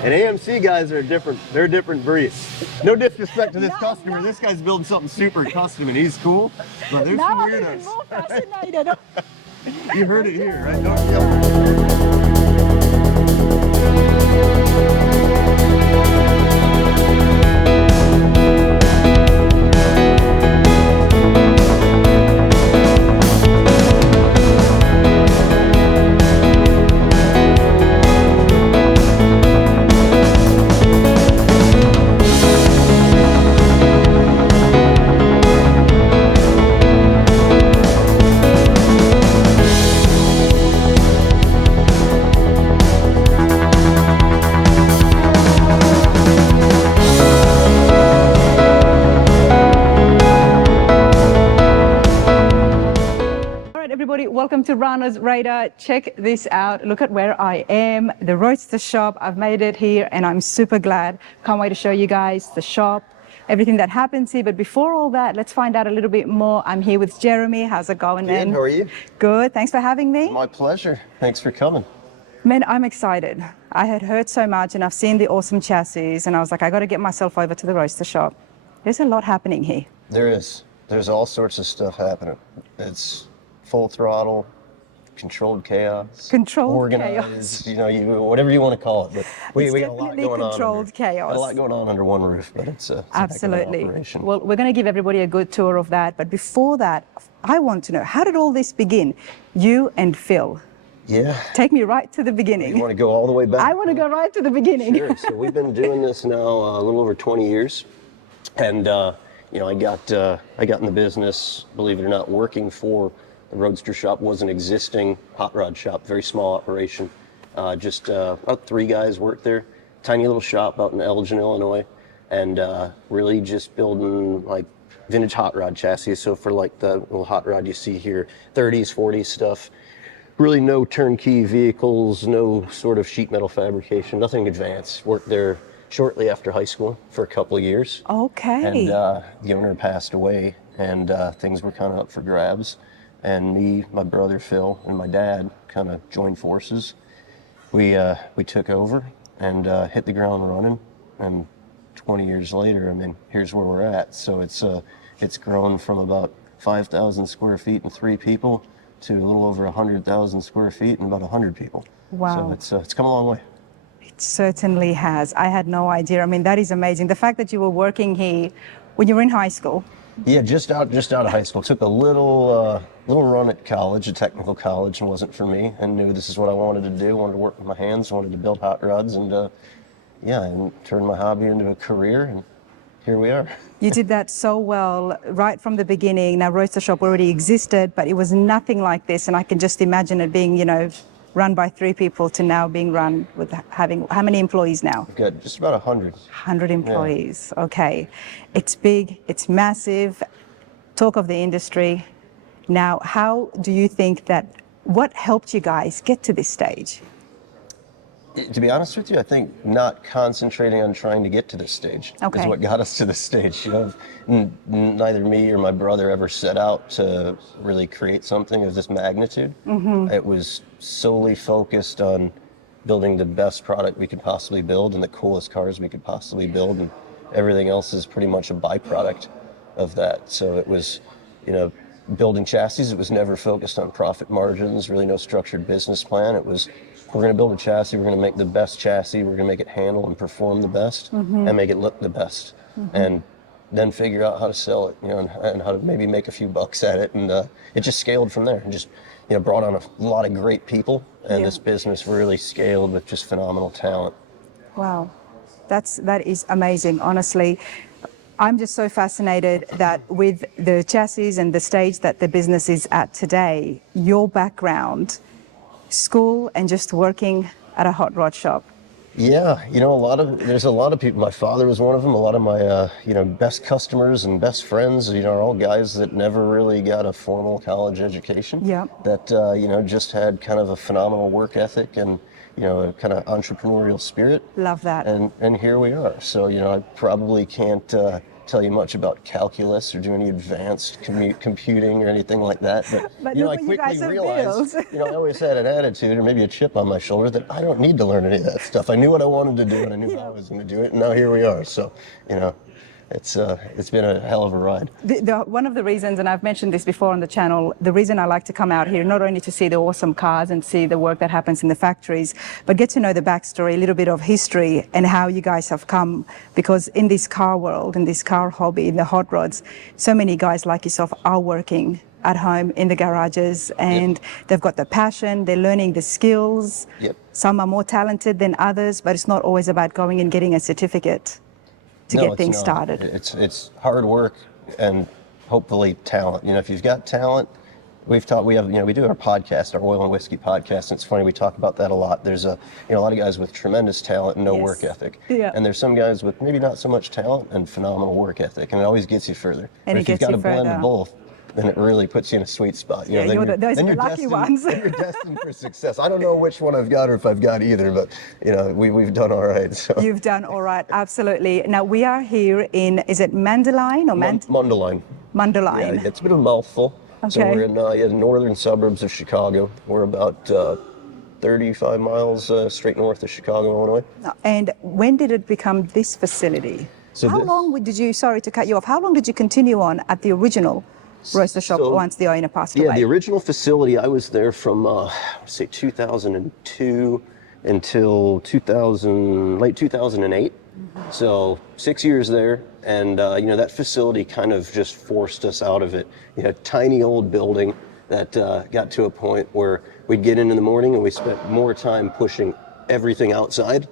And AMC guys are different. They're a different breed. No disrespect to this customer. This guy's building something super custom and he's cool. But there's some Now I'm weirdos. even more fascinated. You heard it here, right? Don't yell. Everybody, welcome to Runner's Radar. Check this out. Look at where I am, the Roadster Shop. I've made it here and I'm super glad. Can't wait to show you guys the shop, everything that happens here. But before all that, let's find out a little bit more. I'm here with Jeremy. How's it going, man? Good, how are you? Good, thanks for having me. My pleasure. Thanks for coming. Man, I'm excited. I had heard so much and I've seen the awesome chassis and I was like, I got to get myself over to the Roadster Shop. There's a lot happening here. There is. There's all sorts of stuff happening. It's full throttle, controlled chaos. Controlled organized, chaos. you know, whatever you want to call it. But we got a lot definitely going on. Controlled chaos. Got a lot going on under one roof, but it's a Absolutely. operation. Well, we're going to give everybody a good tour of that. But before that, I want to know, how did all this begin? You and Phil. Yeah. Take me right to the beginning. You want to go all the way back? I want to go right to the beginning. Sure. So we've been doing this now a little over 20 years. And, you know, I got in the business, believe it or not, working for the Roadster Shop. Was an existing hot rod shop, very small operation. Just about 3 guys worked there. Tiny little shop out in Elgin, Illinois. And really just building like vintage hot rod chassis. So for like the little hot rod you see here, 30s, 40s stuff. Really no turnkey vehicles, no sort of sheet metal fabrication, nothing advanced. Worked there shortly after high school for a couple of years. Okay. And the owner passed away and things were kind of up for grabs. And me, my brother Phil, and my dad kind of joined forces. We took over and hit the ground running. And 20 years later, I mean, here's where we're at. So it's grown from about 5,000 square feet and 3 people to a little over 100,000 square feet and about 100 people. Wow. So it's come a long way. It certainly has. I had no idea. I mean, that is amazing. The fact that you were working here when you were in high school. Yeah, just out of high school. Took a little run at college, a technical college, and wasn't for me. And knew this is what I wanted to do. Wanted to work with my hands. Wanted to build hot rods, and and turned my hobby into a career. And here we are. You did that so well right from the beginning. Now, Roadster Shop already existed, but it was nothing like this. And I can just imagine it being, you know, run by 3 people to now being run with having, how many employees now? We've got just about 100. 100 employees. Yeah. Okay. It's big, it's massive, talk of the industry. Now, how do you think what helped you guys get to this stage? To be honest with you, I think not concentrating on trying to get to this stage is what got us to this stage. You know, neither me or my brother ever set out to really create something of this magnitude. Mm-hmm. It was solely focused on building the best product we could possibly build and the coolest cars we could possibly build, and everything else is pretty much a byproduct of that. So it was, you know, building chassis. It was never focused on profit margins, really no structured business plan. It was, we're going to build a chassis, we're going to make the best chassis, we're going to make it handle and perform the best, and make it look the best, and then figure out how to sell it, you know, and how to maybe make a few bucks at it. And it just scaled from there, and just, you know, brought on a lot of great people, and this business really scaled with just phenomenal talent. Wow, that is amazing, honestly. I'm just so fascinated that with the chassis and the stage that the business is at today, your background, school and just working at a hot rod shop. Yeah, you know, there's a lot of people. My father was one of them. A lot of my, you know, best customers and best friends, you know, are all guys that never really got a formal college education. Yeah. That, you know, just had kind of a phenomenal work ethic and, you know, a kind of entrepreneurial spirit. Love that. And here we are. So, you know, I probably can't tell you much about calculus or do any advanced computing or anything like that. But you know, I quickly realized, you know, I always had an attitude or maybe a chip on my shoulder that I don't need to learn any of that stuff. I knew what I wanted to do and I knew how I was going to do it, and now here we are. So, you know, it's been a hell of a ride. One of the reasons, and I've mentioned this before on the channel, the reason I like to come out here, not only to see the awesome cars and see the work that happens in the factories, but get to know the backstory, a little bit of history and how you guys have come. Because in this car world, in this car hobby, in the hot rods, so many guys like yourself are working at home in the garages, and they've got the passion, they're learning the skills. Some are more talented than others, but it's not always about going and getting a certificate to get things started. It's hard work and hopefully talent. You know, if you've got talent, we do our podcast, our oil and whiskey podcast, and it's funny, we talk about that a lot. There's a lot of guys with tremendous talent and no work ethic. And there's some guys with maybe not so much talent and phenomenal work ethic, and it always gets you further. And but if you've got a blend of both, then it really puts you in a sweet spot. Those are the lucky ones. Then you're destined for success. I don't know which one I've got or if I've got either, but you know, we've done all right. So. You've done all right, absolutely. Now we are here in, is it Mundelein or Mundelein? Mundelein. Yeah, it's a bit of a mouthful. Okay. So we're in the northern suburbs of Chicago. We're about 35 miles straight north of Chicago, Illinois. And when did it become this facility? So how long did you, sorry to cut you off, how long did you continue on at the original roaster shop once the owner passed away? Yeah, the original facility, I was there from, say 2002 until late 2008. So 6 years there, and you know, that facility kind of just forced us out of it. You know, tiny old building that got to a point where we'd get in the morning and we spent more time pushing everything outside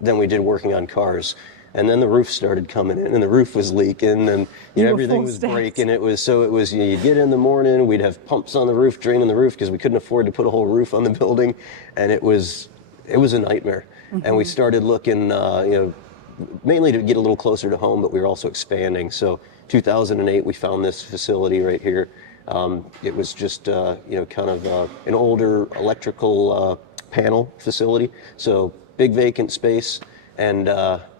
than we did working on cars. And then the roof started coming in, and the roof was leaking, and you know, everything was breaking. It was you'd get in the morning, we'd have pumps on the roof, draining the roof because we couldn't afford to put a whole roof on the building, and it was a nightmare. And we started looking, you know, mainly to get a little closer to home, but we were also expanding. So 2008, we found this facility right here. It was just you know, kind of an older electrical panel facility, so big vacant space. And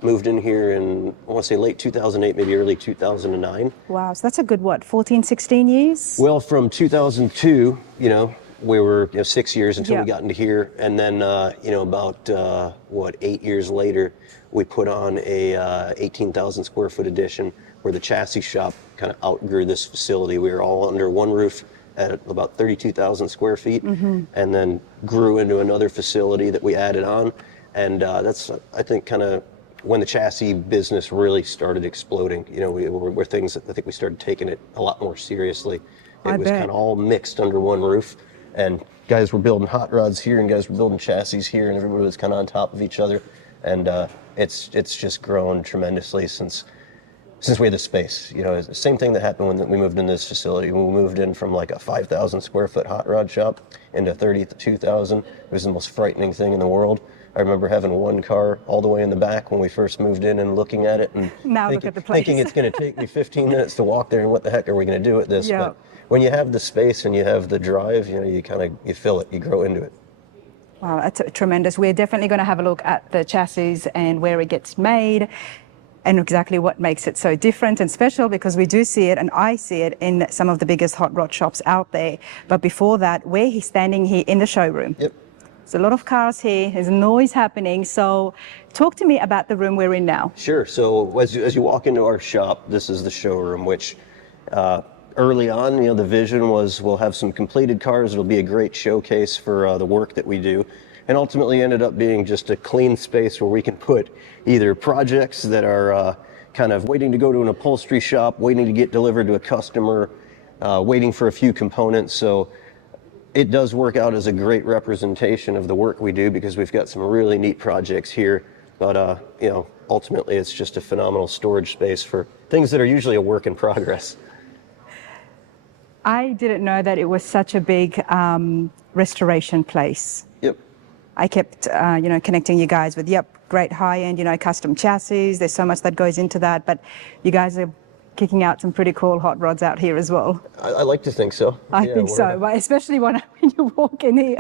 moved in here in, I want to say late 2008, maybe early 2009. Wow, so that's a good, what, 14, 16 years? Well, from 2002, you know, we were 6 years until we got into here. And then, you know, about, 8 years later, we put on a 18,000 square foot addition where the chassis shop kind of outgrew this facility. We were all under one roof at about 32,000 square feet, and then grew into another facility that we added on. And that's, I think, kind of when the chassis business really started exploding. You know, were things that I think we started taking it a lot more seriously. It was kind of all mixed under one roof, and guys were building hot rods here, and guys were building chassis here, and everybody was kind of on top of each other. And it's just grown tremendously since we had the space. You know, it's the same thing that happened when we moved in this facility. When we moved in from like a 5,000 square foot hot rod shop into 32,000, it was the most frightening thing in the world. I remember having one car all the way in the back when we first moved in and looking at it and thinking it's going to take me 15 minutes to walk there, and what the heck are we going to do with this? But when you have the space and you have the drive, you know, you feel it, you grow into it. Wow, that's tremendous. We're definitely going to have a look at the chassis and where it gets made and exactly what makes it so different and special, because we do see it, and I see it in some of the biggest hot rod shops out there. But before that, we're standing here in the showroom. There's a lot of cars here, there's noise happening. So talk to me about the room we're in now. Sure. So as you walk into our shop, this is the showroom, which early on, you know, the vision was we'll have some completed cars. It'll be a great showcase for the work that we do. And ultimately ended up being just a clean space where we can put either projects that are kind of waiting to go to an upholstery shop, waiting to get delivered to a customer, waiting for a few components. So it does work out as a great representation of the work we do, because we've got some really neat projects here. But you know, ultimately it's just a phenomenal storage space for things that are usually a work in progress. I didn't know that it was such a big restoration place. I kept, you know, connecting you guys with, great high-end, you know, custom chassis. There's so much that goes into that, but you guys are kicking out some pretty cool hot rods out here as well. I like to think so. I think so, but especially when you walk in here.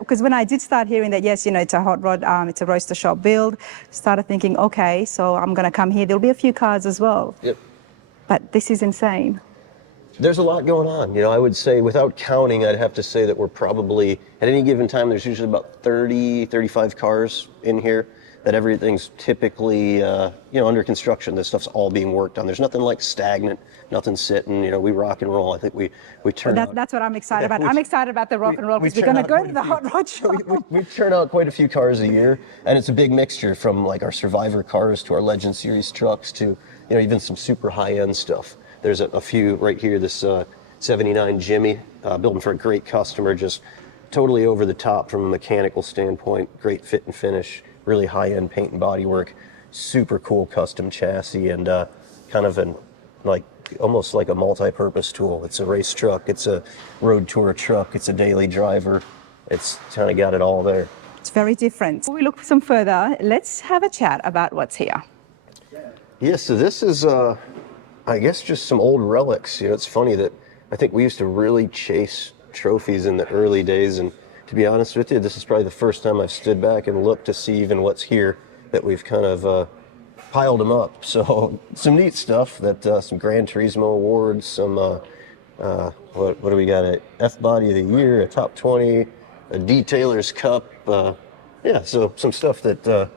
Because when I did start hearing that, yes, you know, it's a hot rod, it's a roaster shop build, started thinking, okay, so I'm going to come here. There'll be a few cars as well. but this is insane. There's a lot going on. You know, I would say without counting, I'd have to say that we're probably, at any given time, there's usually about 30, 35 cars in here, that everything's typically, under construction. This stuff's all being worked on. There's nothing like stagnant, nothing sitting. You know, we rock and roll. I think we turn out. That's what I'm excited about. I'm excited about the rock and roll because we're going to go to the hot rod shop. We turn out quite a few cars a year, and it's a big mixture from like our Survivor cars to our Legend Series trucks to, even some super high-end stuff. There's a few right here, this 79 Jimmy, building for a great customer, just totally over the top from a mechanical standpoint, great fit and finish, really high-end paint and bodywork, super cool custom chassis, and kind of almost like a multi-purpose tool. It's a race truck, it's a road tour truck, it's a daily driver. It's kind of got it all there. It's very different. Before we look some further, let's have a chat about what's here. Yeah, so this is, I guess, just some old relics. It's funny that I think we used to really chase trophies in the early days, and to be honest with you, this is probably the first time I've stood back and looked to see even what's here, that we've kind of piled them up. So some neat stuff, that some Gran Turismo awards, some, what do we got, a F-Body of the Year, a Top 20, a Detailer's Cup, so some stuff that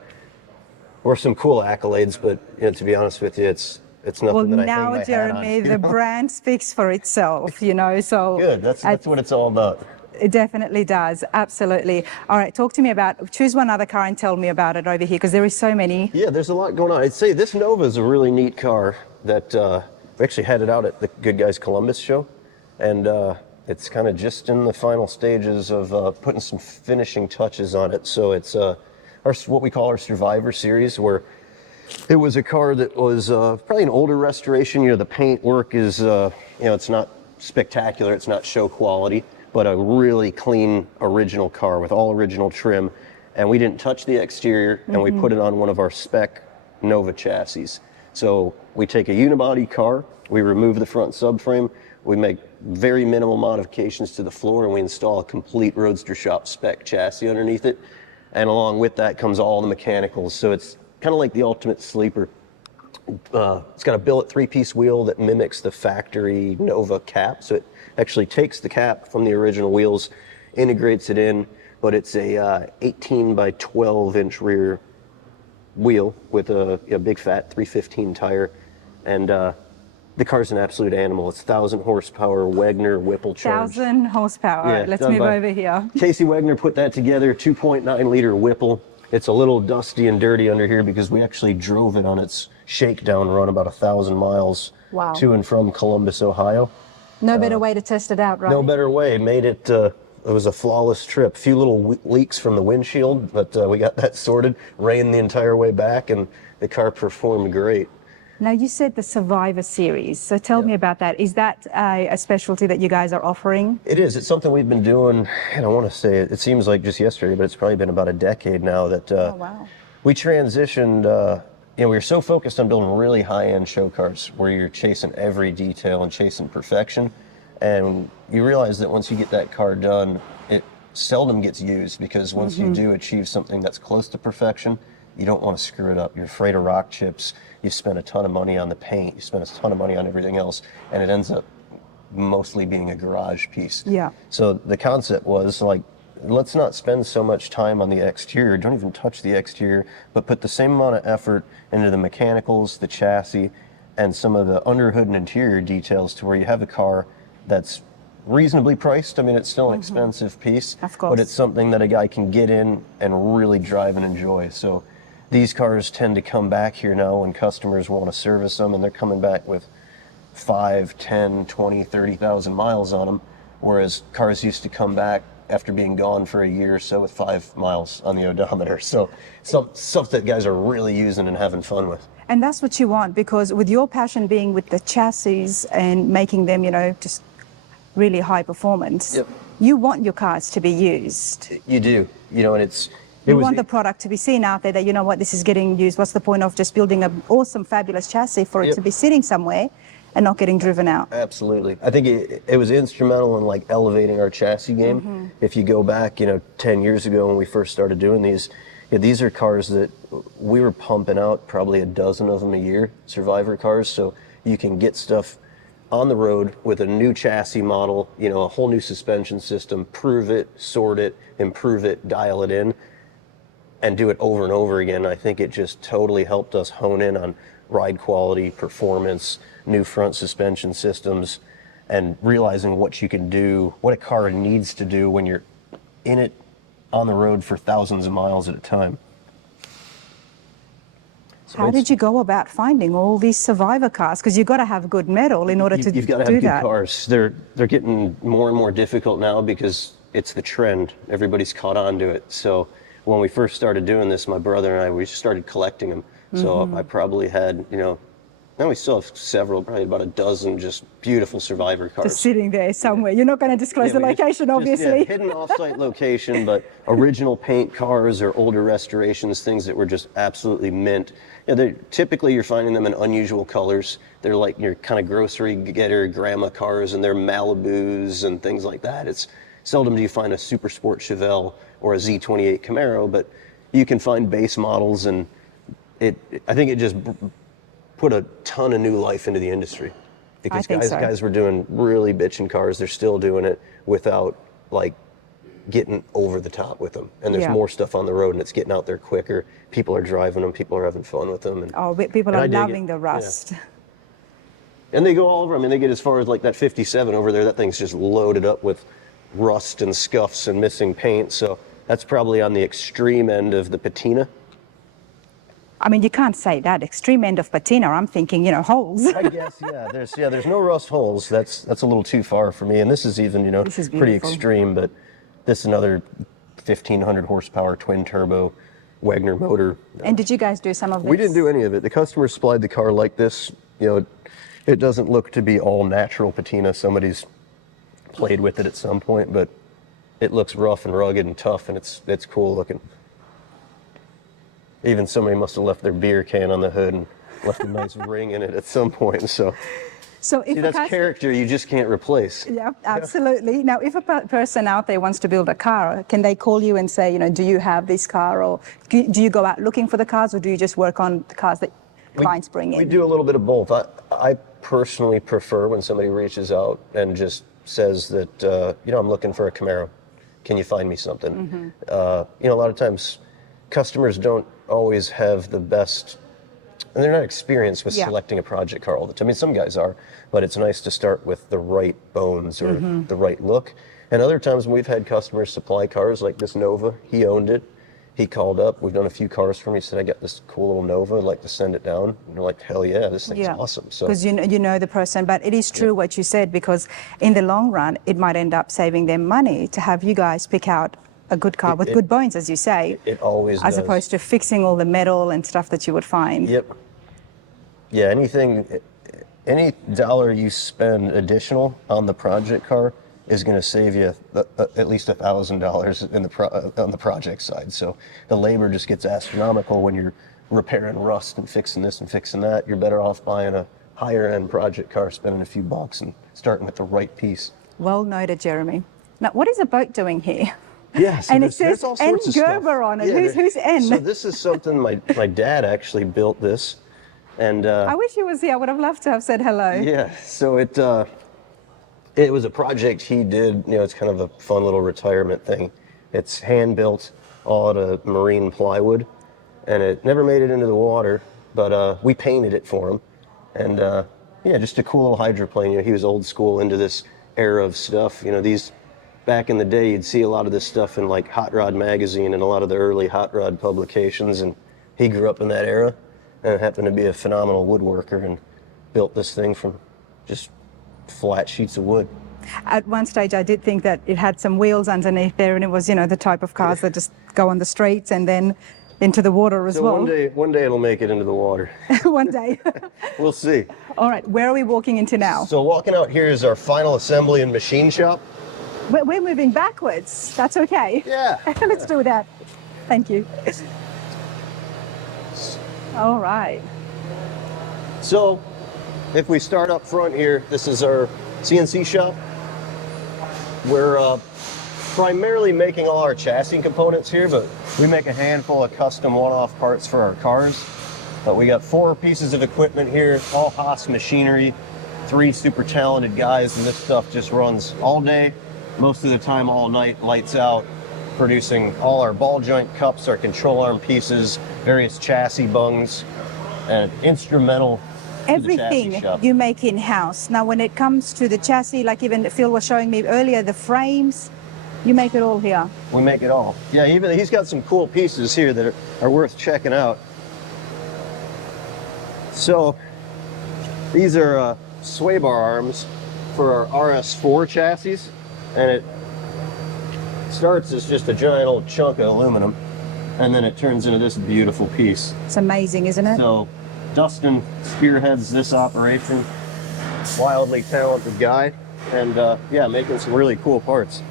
were some cool accolades, but to be honest with you, it's nothing that I hang my hat on. Jeremy, the brand speaks for itself, so... Good, that's what it's all about. It definitely does, absolutely. All right, talk to me about, choose one other car and tell me about it over here, because there is so many. Yeah, there's a lot going on. I'd say this Nova is a really neat car that we actually had it out at the Good Guys Columbus show, and it's kind of just in the final stages of putting some finishing touches on it. So it's what we call our Survivor series, where it was a car that was probably an older restoration. The paint work is, it's not spectacular, it's not show quality, but a really clean original car with all original trim. And we didn't touch the exterior, and we put it on one of our spec Nova chassis. So we take a unibody car, we remove the front subframe, we make very minimal modifications to the floor, and we install a complete Roadster Shop spec chassis underneath it. And along with that comes all the mechanicals. So it's kind of like the ultimate sleeper. It's got a billet 3-piece wheel that mimics the factory Nova cap. So it actually takes the cap from the original wheels, integrates it in, but it's a 18 by 12 inch rear wheel with a big fat 315 tire. And the car's an absolute animal. It's 1,000 horsepower Wagner Whipple charge. 1,000 horsepower. Yeah, Let's move over here. Casey Wagner put that together, 2.9 liter Whipple. It's a little dusty and dirty under here because we actually drove it on its shakedown run about 1,000 miles to and from Columbus, Ohio. No better way to test it out, right? No better way. Made it, it was a flawless trip. A few little leaks from the windshield, but we got that sorted. Rained the entire way back, and the car performed great. Now, you said the Survivor series, so tell me about that. Is that a specialty that you guys are offering? It is. It's something we've been doing, and I want to say it seems like just yesterday, but it's probably been about a decade now that we transitioned. We were so focused on building really high-end show cars where you're chasing every detail and chasing perfection, and you realize that once you get that car done, it seldom gets used, because once you do achieve something that's close to perfection, you don't want to screw it up. You're afraid of rock chips. You've spent a ton of money on the paint. You spent a ton of money on everything else, and it ends up mostly being a garage piece. Yeah. So the concept was like, let's not spend so much time on the exterior. Don't even touch the exterior, but put the same amount of effort into the mechanicals, the chassis, and some of the underhood and interior details, to where you have a car that's reasonably priced. I mean, it's still an expensive piece, of course, but it's something that a guy can get in and really drive and enjoy. So these cars tend to come back here now when customers want to service them, and they're coming back with 5, 10, 20, 30,000 miles on them, whereas cars used to come back after being gone for a year or so with 5 miles on the odometer. So stuff that guys are really using and having fun with. And that's what you want, because with your passion being with the chassis and making them, just really high performance, you want your cars to be used. You do, and you want the product to be seen out there that, this is getting used. What's the point of just building an awesome, fabulous chassis for it to be sitting somewhere and not getting driven out? Absolutely. I think it was instrumental in elevating our chassis game. If you go back, 10 years ago when we first started doing these are cars that we were pumping out probably a dozen of them a year, Survivor cars. So you can get stuff on the road with a new chassis model, you know, a whole new suspension system, prove it, sort it, improve it, dial it in, and do it over and over again. I think it just totally helped us hone in on ride quality, performance, new front suspension systems, and realizing what you can do, what a car needs to do when you're in it on the road for thousands of miles at a time. So how did you go about finding all these survivor cars? Because you've got to have good metal in order to do that. You've got to have good cars. They're getting more and more difficult now because it's the trend. Everybody's caught on to it. So when we first started doing this, my brother and I, we just started collecting them. So I probably had, you know, now we still have several, probably about a dozen just beautiful survivor cars. Just sitting there somewhere. You're not going to disclose the location, obviously. Just hidden off-site location, but original paint cars or older restorations, things that were just absolutely mint. You know, typically you're finding them in unusual colors. They're like your kind of grocery getter grandma cars, and they're Malibus and things like that. It's seldom do you find a super sport Chevelle or a Z28 Camaro, but you can find base models, and I think it just put a ton of new life into the industry, because guys were doing really bitchin' cars. They're still doing it without like getting over the top with them. And there's more stuff on the road, and it's getting out there quicker. People are driving them. People are having fun with them. And, people are loving the rust. Yeah. And they go all over. I mean, they get as far as like that 57 over there. That thing's just loaded up with rust and scuffs and missing paint. So that's probably on the extreme end of the patina. I mean, you can't say that. Extreme end of patina, I'm thinking, you know, holes. I guess, yeah. There's no rust holes. That's a little too far for me. And this is even, you know, pretty extreme. But this is another 1,500 horsepower twin turbo Wagner motor. And did you guys do some of this? We didn't do any of it. The customer supplied the car like this. You know, it doesn't look to be all natural patina. Somebody's played with it at some point, but it looks rough and rugged and tough, and it's cool looking. Even somebody must have left their beer can on the hood and left a nice ring in it at some point. So if that's character you just can't replace. Yeah, absolutely. Now, if a person out there wants to build a car, can they call you and say, you know, do you have this car, or do you go out looking for the cars, or do you just work on the cars that clients bring in? We do a little bit of both. I personally prefer when somebody reaches out and just says that, you know, I'm looking for a Camaro. Can you find me something? You know, a lot of times customers don't always have the best, and they're not experienced with selecting a project car all the time. I mean, some guys are, but it's nice to start with the right bones or the right look. And other times when we've had customers supply cars like this Nova, he owned it. He called up, we've done a few cars for me, he said, I got this cool little Nova, I'd like to send it down. And they're like, hell yeah, this thing's awesome. Because you know the person, but it is true what you said, because in the long run, it might end up saving them money to have you guys pick out a good car with good bones, as you say. It always does. As opposed to fixing all the metal and stuff that you would find. Yep. Yeah, any dollar you spend additional on the project car is going to save you at least $1,000 on the project side. So the labor just gets astronomical when you're repairing rust and fixing this and fixing that. You're better off buying a higher end project car, spending a few bucks and starting with the right piece. Well noted, Jeremy. Now, what is the boat doing here? Yes, and it says all sorts of Gerber stuff on it. Yeah, who's N? So this is something my dad actually built this, and I wish he was here. I would have loved to have said hello. Yeah, so it was a project he did. You know, it's kind of a fun little retirement thing. It's hand built all out of marine plywood, and it never made it into the water, but we painted it for him, and yeah, just a cool little hydroplane. You know, he was old school into this era of stuff. You know, these. Back in the day, you'd see a lot of this stuff in like Hotrod magazine and a lot of the early Hotrod publications, and he grew up in that era and happened to be a phenomenal woodworker and built this thing from just flat sheets of wood. At one stage, I did think that it had some wheels underneath there, and it was, you know, the type of cars that just go on the streets and then into the water as well. One day it'll make it into the water. One day. We'll see. All right, where are we walking into now? So walking out here is our final assembly and machine shop. We're moving backwards. That's okay. Yeah. Let's do that. Thank you. All right. So if we start up front here, this is our CNC shop. We're primarily making all our chassis components here, but we make a handful of custom one-off parts for our cars. But we got 4 pieces of equipment here, all Haas machinery, 3 super talented guys, and this stuff just runs all day, most of the time all night, lights out, producing all our ball joint cups, our control arm pieces, various chassis bungs, and instrumental to the chassis Everything shop. you make in-house. Now, when it comes to the chassis, like even Phil was showing me earlier, the frames, you make it all here. We make it all. Yeah, even he's got some cool pieces here that are worth checking out. So these are sway bar arms for our RS4 chassis, and it starts as just a giant old chunk of aluminum, and then it turns into this beautiful piece. It's amazing, isn't it? So Dustin spearheads this operation, wildly talented guy, and yeah, making some really cool parts.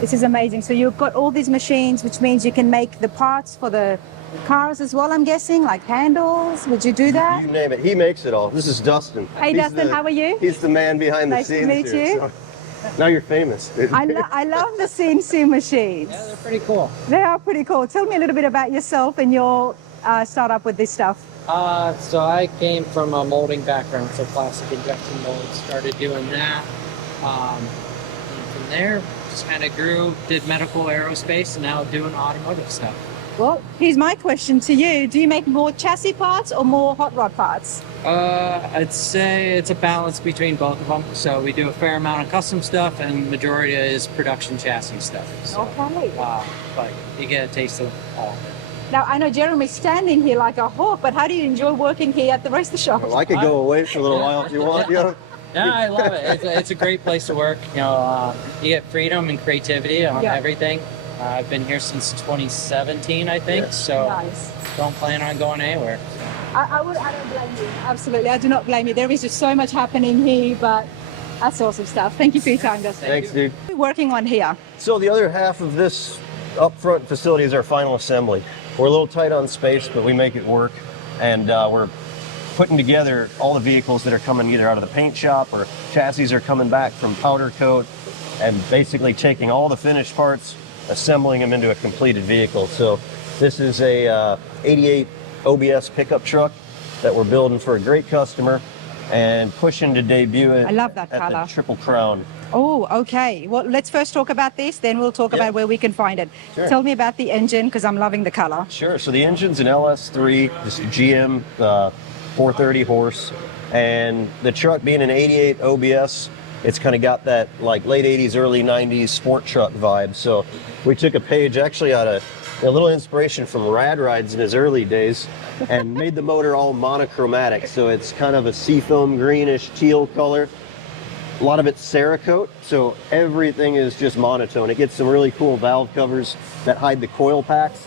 This is amazing. So you've got all these machines, which means you can make the parts for the cars as well, I'm guessing, like handles. Would you do that? You name it. He makes it all. This is Dustin. Hey, He's Dustin, how are you? He's the man behind Nice the to scenes meet here, you. so now you're famous. I love the CNC machines. Yeah, they're pretty cool. They are pretty cool. Tell me a little bit about yourself and your startup with this stuff. So I came from a molding background, so plastic injection molds. Started doing that. And from there, just kind of grew, did medical aerospace, and now doing automotive stuff. Well, here's my question to you. Do you make more chassis parts or more hot rod parts? I'd say it's a balance between both of them. So we do a fair amount of custom stuff, and majority is production chassis stuff. So, Okay. but you get a taste of all of it. Now, I know Jeremy's standing here like a hawk, but how do you enjoy working here at the Roadster Shop? Well, I could go away for a little while if you want. Yeah. Yeah, I love it. It's a great place to work. You know, you get freedom and creativity on everything. I've been here since 2017, I think. Yeah. So Nice. don't plan on going anywhere. I don't blame you. Absolutely. I do not blame you. There is just so much happening here, but that's awesome stuff. Thank you for your time, Dustin. Thanks, dude. What are we working on here? So the other half of this upfront facility is our final assembly. We're a little tight on space, but we make it work. And we're putting together all the vehicles that are coming either out of the paint shop or chassis are coming back from powder coat, and basically taking all the finished parts, assembling them into a completed vehicle. So this is a 88 OBS pickup truck that we're building for a great customer and pushing to debut it I love that at color. the Triple Crown. Oh, okay. Well, let's first talk about this, then we'll talk about where we can find it. Sure. Tell me about the engine, because I'm loving the color. Sure. So the engine's an LS3, just GM 430 horse, and the truck being an 88 OBS, it's kind of got that like late 80s, early 90s sport truck vibe. So we took a page actually out of a little inspiration from Rad Rides in his early days and made the motor all monochromatic. So it's kind of a seafoam greenish teal color. A lot of it's Cerakote, so everything is just monotone. It gets some really cool valve covers that hide the coil packs.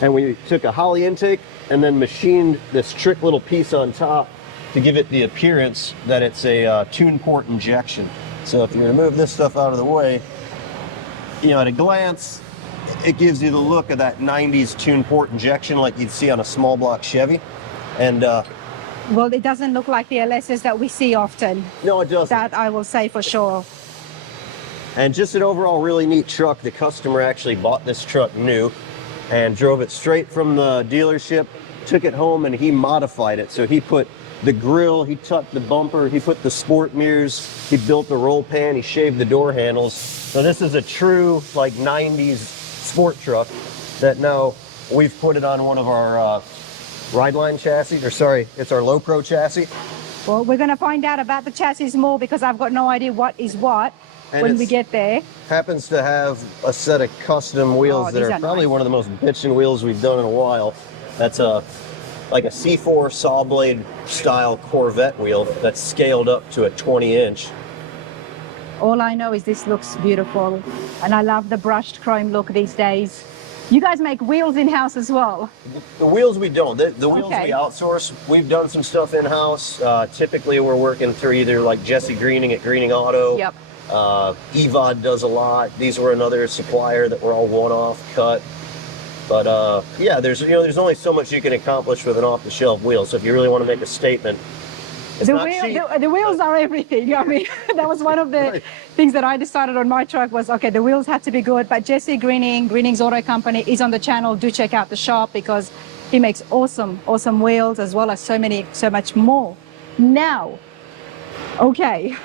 And we took a Holley intake and then machined this trick little piece on top to give it the appearance that it's a tune port injection. So if you were to move this stuff out of the way, you know, at a glance, it gives you the look of that 90s tune port injection like you'd see on a small block Chevy. And Well, it doesn't look like the LSs that we see often. no, it doesn't. That I will say for sure. And just an overall really neat truck. The customer actually bought this truck new and drove it straight from the dealership, took it home, and he modified it. So he put the grill, he tucked the bumper, he put the sport mirrors, he built the roll pan, he shaved the door handles. So this is a true like 90s sport truck that now we've put it on one of our Rideline chassis, or sorry, it's our Low Pro chassis. Well, we're going to find out about the chassis more because I've got no idea what is what And when we it's- get there. Happens to have a set of custom wheels that these are are probably nice. one of the most bitchin' wheels we've done in a while. That's like a C4 saw blade style Corvette wheel that's scaled up to a 20-inch. All I know is this looks beautiful, and I love the brushed chrome look these days. You guys make wheels in-house as well. The wheels we don't. The wheels Okay. we outsource. We've done some stuff in-house. Typically we're working through either like Jesse Greening at Greening Auto. Yep. EVOD does a lot. These were another supplier that were all one-off cut. But yeah, there's only so much you can accomplish with an off-the-shelf wheel. So if you really want to make a statement, not cheap. The wheels are everything. I mean, that was one of the things that I decided on my truck was, okay, the wheels had to be good. But Jesse Greening's Auto Company is on the channel. Do check out the shop because he makes awesome wheels as well as so much more. Now, okay,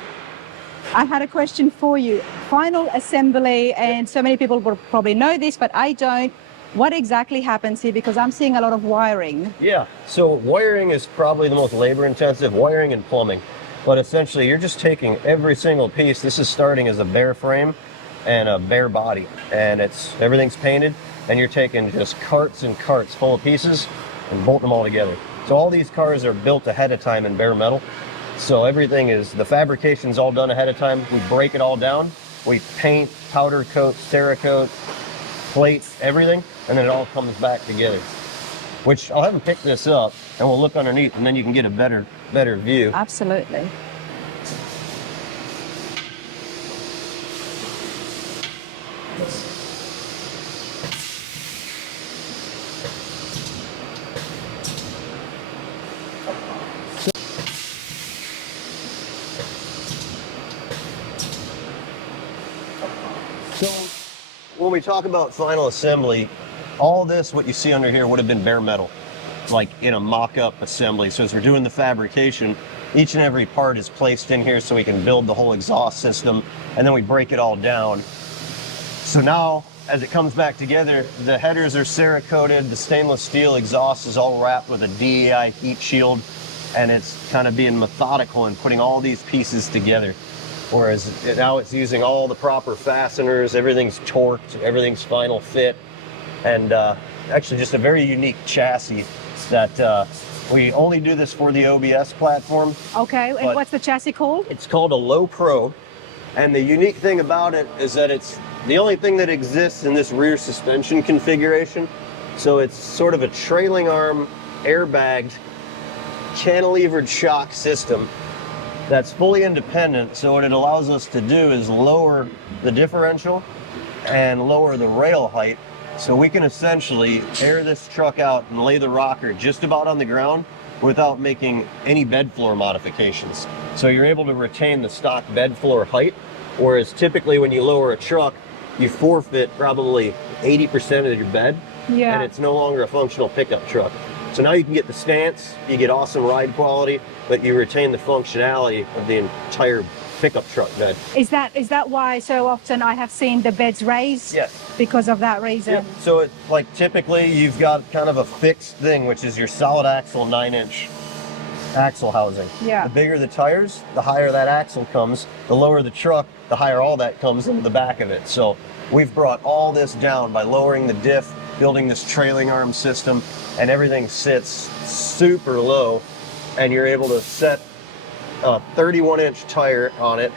I had a question for you. Final assembly, and so many people will probably know this, but I don't. What exactly happens here? Because I'm seeing a lot of wiring. Yeah, so wiring is probably the most labor intensive, wiring and plumbing. But essentially you're just taking every single piece. This is starting as a bare frame and a bare body, and everything's painted, and you're taking just carts and carts full of pieces and bolting them all together. So all these cars are built ahead of time in bare metal. So the fabrication's all done ahead of time. We break it all down. We paint, powder coat, Cerakote, plates, everything, and then it all comes back together. Which I'll have them pick this up and we'll look underneath, and then you can get a better view. Absolutely. So when we talk about final assembly, all this, what you see under here, would have been bare metal, like in a mock-up assembly. So as we're doing the fabrication, each and every part is placed in here so we can build the whole exhaust system, and then we break it all down. So now, as it comes back together, the headers are Cerakoted, the stainless steel exhaust is all wrapped with a DEI heat shield, and it's kind of being methodical and putting all these pieces together. Whereas now it's using all the proper fasteners, everything's torqued, everything's final fit, and actually just a very unique chassis that we only do this for the OBS platform. Okay, and what's the chassis called? It's called a Low Pro, and the unique thing about it is that it's the only thing that exists in this rear suspension configuration. So it's sort of a trailing arm, airbagged, cantilevered shock system that's fully independent. So what it allows us to do is lower the differential and lower the rail height, so we can essentially air this truck out and lay the rocker just about on the ground without making any bed floor modifications. So you're able to retain the stock bed floor height, whereas typically when you lower a truck, you forfeit probably 80% of your bed, and it's no longer a functional pickup truck. So now you can get the stance, you get awesome ride quality, but you retain the functionality of the entire pickup truck bed. Is that why so often I have seen the beds raised? Yes. Because of that reason? Yep. So it, like typically you've got kind of a fixed thing, which is your solid axle 9-inch axle housing. Yeah. The bigger the tires, the higher that axle comes. The lower the truck, the higher all that comes into the back of it. So we've brought all this down by lowering the diff, building this trailing arm system, and everything sits super low, and you're able to set a 31-inch tire on it,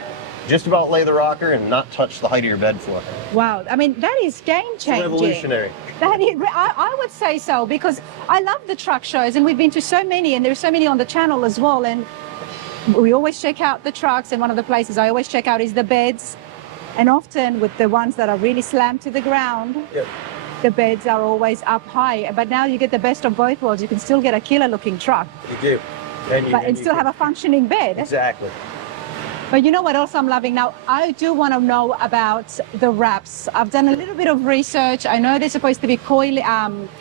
just about lay the rocker and not touch the height of your bed floor. Wow, I mean, that is game-changing. Revolutionary. That is, I would say so, because I love the truck shows, and we've been to so many, and there's so many on the channel as well, and we always check out the trucks, and one of the places I always check out is the beds, and often with the ones that are really slammed to the ground, the beds are always up high. But now you get the best of both worlds. You can still get a killer-looking truck. You do. And still have a functioning bed. Exactly. But you know what else I'm loving now? I do want to know about the wraps. I've done a little bit of research. I know they're supposed to be cooling the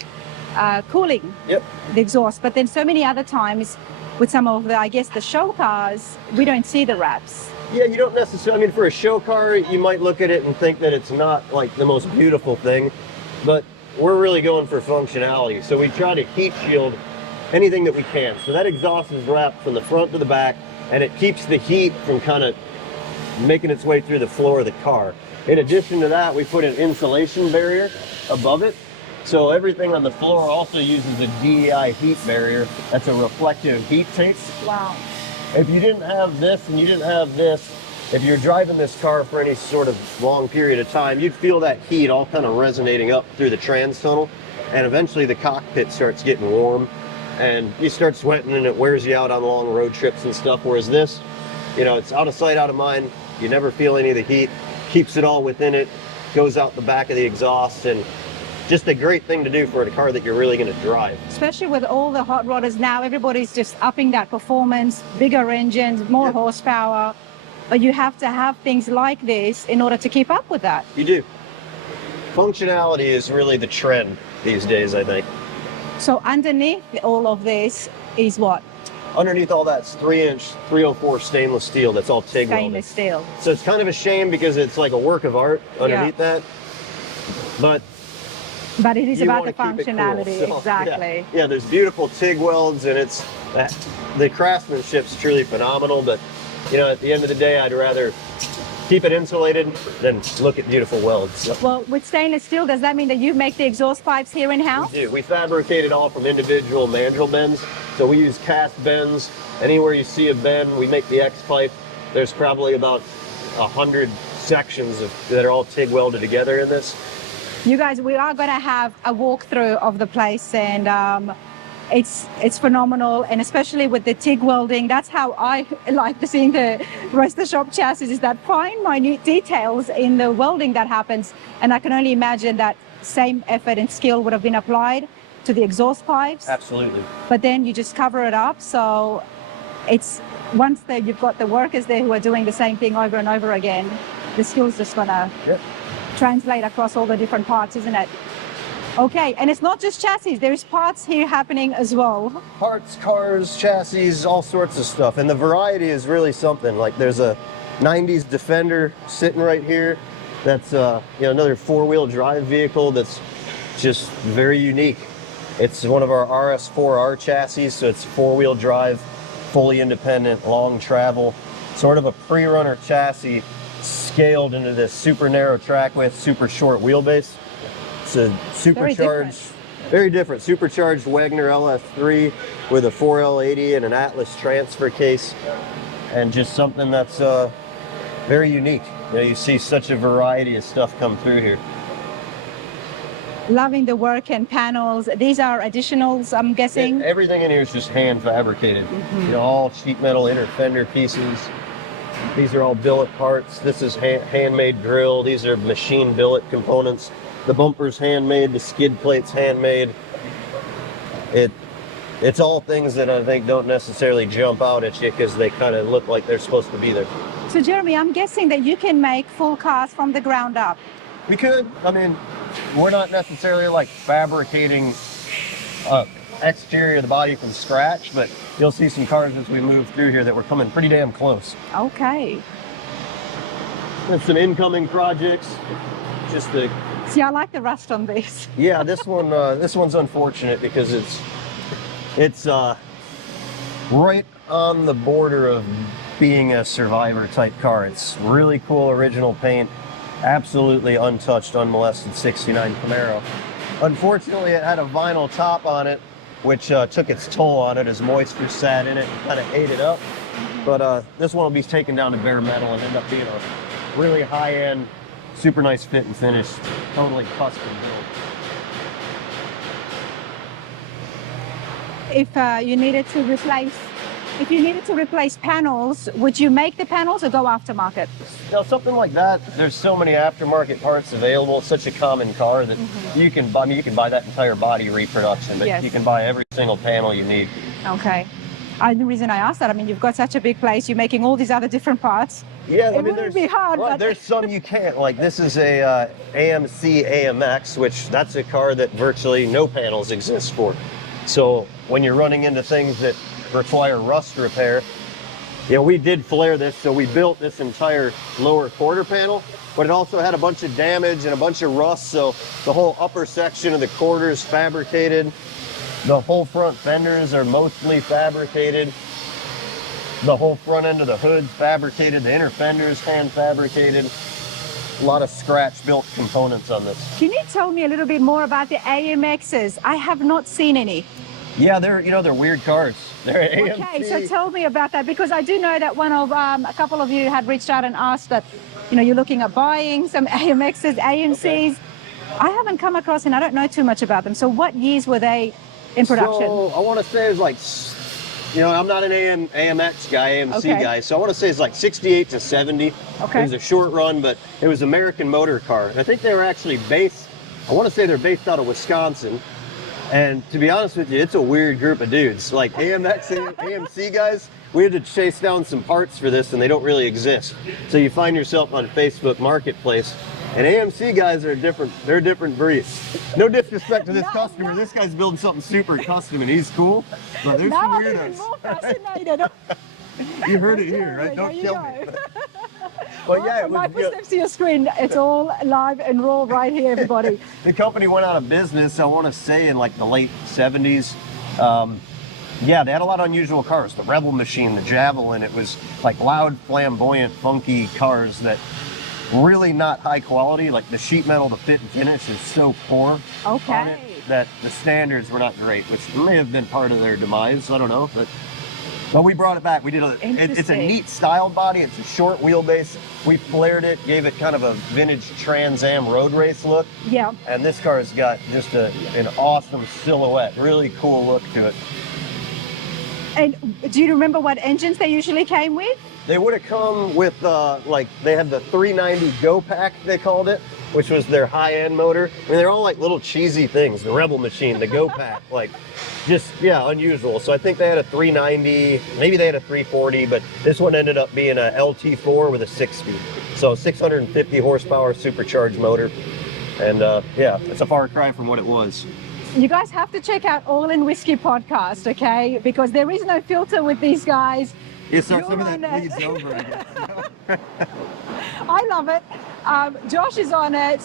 exhaust, but then so many other times with some of the, I guess, the show cars, we don't see the wraps. Yeah, you don't necessarily, I mean, for a show car, you might look at it and think that it's not like the most beautiful thing, but we're really going for functionality. So we try to heat shield anything that we can. So that exhaust is wrapped from the front to the back, and it keeps the heat from kind of making its way through the floor of the car. In addition to that, we put an insulation barrier above it. So everything on the floor also uses a DEI heat barrier. That's a reflective heat tape. Wow. If you didn't have this and you didn't have this, if you're driving this car for any sort of long period of time, you'd feel that heat all kind of resonating up through the trans tunnel, and eventually the cockpit starts getting warm and you start sweating and it wears you out on long road trips and stuff. Whereas this, you know, it's out of sight, out of mind. You never feel any of the heat, keeps it all within it, goes out the back of the exhaust, and just a great thing to do for a car that you're really going to drive. Especially with all the hot rodders now, everybody's just upping that performance, bigger engines, more horsepower. But you have to have things like this in order to keep up with that. You do. Functionality is really the trend these days, I think. So underneath all of this is what? Underneath all that's 3-inch 304 stainless steel. That's all TIG welded. Stainless steel. So it's kind of a shame because it's like a work of art underneath that. But it is about the functionality, cool. So, exactly. Yeah, there's beautiful TIG welds, and it's the craftsmanship's truly phenomenal. But you know, at the end of the day, I'd rather keep it insulated than look at beautiful welds. So. Well, with stainless steel, does that mean that you make the exhaust pipes here in-house? We do. We fabricate it all from individual mandrel bends. So we use cast bends. Anywhere you see a bend, we make the X pipe. There's probably about 100 sections that are all TIG welded together in this. You guys, we are going to have a walkthrough of the place, and it's phenomenal, and especially with the TIG welding, that's how I like seeing the Roadster Shop chassis, is that fine, minute details in the welding that happens. And I can only imagine that same effort and skill would have been applied to the exhaust pipes. Absolutely. But then you just cover it up, so it's once you've got the workers there who are doing the same thing over and over again, the skill's just gonna translate across all the different parts, isn't it? Okay, and it's not just chassis, there's parts here happening as well. Parts, cars, chassis, all sorts of stuff. And the variety is really something. Like there's a 90s Defender sitting right here. That's you know, another 4-wheel drive vehicle that's just very unique. It's one of our RS4R chassis, so it's 4-wheel drive, fully independent, long travel, sort of a pre-runner chassis scaled into this super narrow track width, super short wheelbase. It's a supercharged, very different, supercharged Wagner LS3 with a 4L80 and an Atlas transfer case, and just something that's very unique. You know, you see such a variety of stuff come through here. Loving the work and panels. These are additionals, I'm guessing? Everything in here is just hand fabricated. You know, all sheet metal inner fender pieces. These are all billet parts. This is handmade grill. These are machine billet components. The bumper's handmade, the skid plate's handmade. It's all things that I think don't necessarily jump out at you because they kind of look like they're supposed to be there. So Jeremy, I'm guessing that you can make full cars from the ground up. We could. I mean, we're not necessarily like fabricating exterior of the body from scratch, but you'll see some cars as we move through here that we're coming pretty damn close. Okay. There's some incoming projects. Just to see, I like the rust on this. Yeah, this one's unfortunate because it's right on the border of being a survivor type car. It's really cool original paint, absolutely untouched, unmolested 69 Camaro. Unfortunately, it had a vinyl top on it, which took its toll on it as moisture sat in it and kind of ate it up. But this one will be taken down to bare metal and end up being a really high-end, super nice fit and finish, totally custom built. If you needed to replace panels, would you make the panels or go aftermarket? Now, something like that, there's so many aftermarket parts available. It's such a common car that you can buy. I mean, you can buy that entire body reproduction, but you can buy every single panel you need. Okay. The reason I asked that, I mean, you've got such a big place. You're making all these other different parts. Yeah, it wouldn't be hard. Well, but there's some you can't. Like this is a AMC AMX, which that's a car that virtually no panels exist for. So when you're running into things that require rust repair, you know, we did flare this, so we built this entire lower quarter panel, but it also had a bunch of damage and a bunch of rust, so the whole upper section of the quarter is fabricated. The whole front fenders are mostly fabricated. The whole front end of the hood's fabricated. The inner fenders hand fabricated. A lot of scratch built components on this. Can you tell me a little bit more about the AMXs? I have not seen any. Yeah, they're weird cars. They're AMC. Okay, so tell me about that, because I do know that a couple of you had reached out and asked that, you know, you're looking at buying some AMXs, AMCs. Okay. I haven't come across, and I don't know too much about them. So what years were they in production? So I want to say it was like, you know, I'm not an AMX guy, AMC guy, so I want to say it's like 68 to 70. Okay. It was a short run, but it was American motor car. I think they were actually based I want to say they're based out of Wisconsin. And to be honest with you, it's a weird group of dudes. Like AMX and AMC guys, we had to chase down some parts for this and they don't really exist. So you find yourself on Facebook Marketplace. And AMC guys are they're a different breed. No disrespect to this customer. This guy's building something super custom and he's cool. But there's some I'm even weirdos. more fascinated. You heard it here, right? Don't kill me. Well, yeah, from my footsteps to your screen, it's all live and raw right here, everybody. The company went out of business, I want to say, in like the late 70s. Yeah, they had a lot of unusual cars. The Rebel Machine, the Javelin, it was like loud, flamboyant, funky cars that really not high quality. Like the sheet metal, the fit and finish is so poor on it that the standards were not great, which may have been part of their demise. I don't know, but we brought it back. We did it's a neat styled body. It's a short wheelbase. We flared it, gave it kind of a vintage Trans Am road race look. Yeah. And this car's got just an awesome silhouette, really cool look to it. And do you remember what engines they usually came with? They would have come with, they had the 390 Go Pack, they called it, which was their high-end motor. I mean, they're all like little cheesy things. The Rebel Machine, the Go Pack, unusual. So I think they had a 390, maybe they had a 340, but this one ended up being a LT4 with a 6-speed. So 650 horsepower supercharged motor. And it's a far cry from what it was. You guys have to check out All in Whiskey podcast, okay? Because there is no filter with these guys. Yeah, start some of that please over, I guess. I love it. Josh is on it,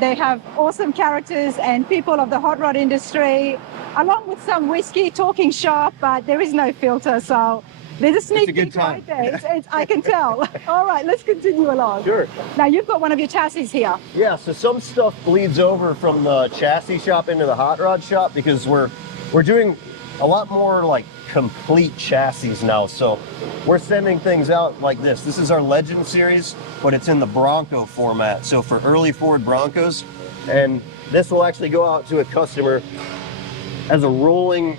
they have awesome characters and people of the hot rod industry, along with some whiskey talking shop, but there is no filter, so there's a sneak peek right there. I can tell. All right, let's continue along. Sure. Now you've got one of your chassis here. Yeah, so some stuff bleeds over from the chassis shop into the hot rod shop because we're doing a lot more like complete chassis now. So we're sending things out like this. This is our Legend series, but it's in the Bronco format. So for early Ford Broncos, and this will actually go out to a customer as a rolling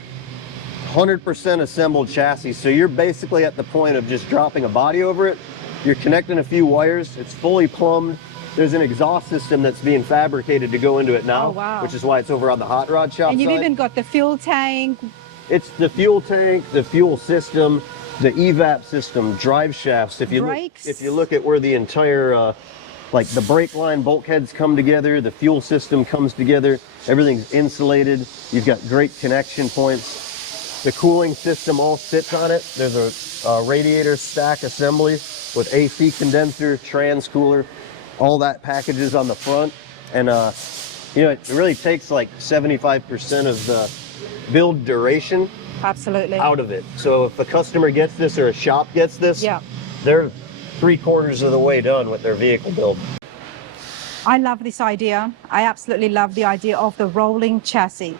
100% assembled chassis. So you're basically at the point of just dropping a body over it. You're connecting a few wires. It's fully plumbed. There's an exhaust system that's being fabricated to go into it now, which is why it's over on the hot rod shop And you've side. even got the fuel tank. It's the fuel tank, the fuel system, the evap system, drive shafts. If you look at where the entire like the brake line bulkheads come together, the fuel system comes together, everything's insulated. You've got great connection points. The cooling system all sits on it. There's a radiator stack assembly with AC condenser, trans cooler, all that packages on the front. And it really takes like 75% of the build duration out of it. So if a customer gets this or a shop gets this, they're 3/4 of the way done with their vehicle build. I love this idea. I absolutely love the idea of the rolling chassis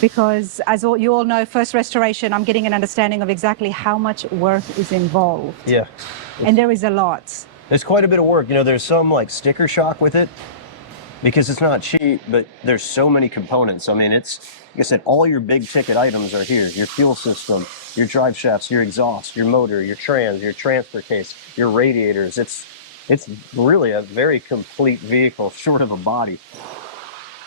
because as you all know, first restoration, I'm getting an understanding of exactly how much work is involved. Yeah. And there is a lot. There's quite a bit of work. There's some like sticker shock with it because it's not cheap, but there's so many components. I mean, it's, like I said, all your big ticket items are here. Your fuel system, your drive shafts, your exhaust, your motor, your trans, your transfer case, your radiators. It's really a very complete vehicle short of a body.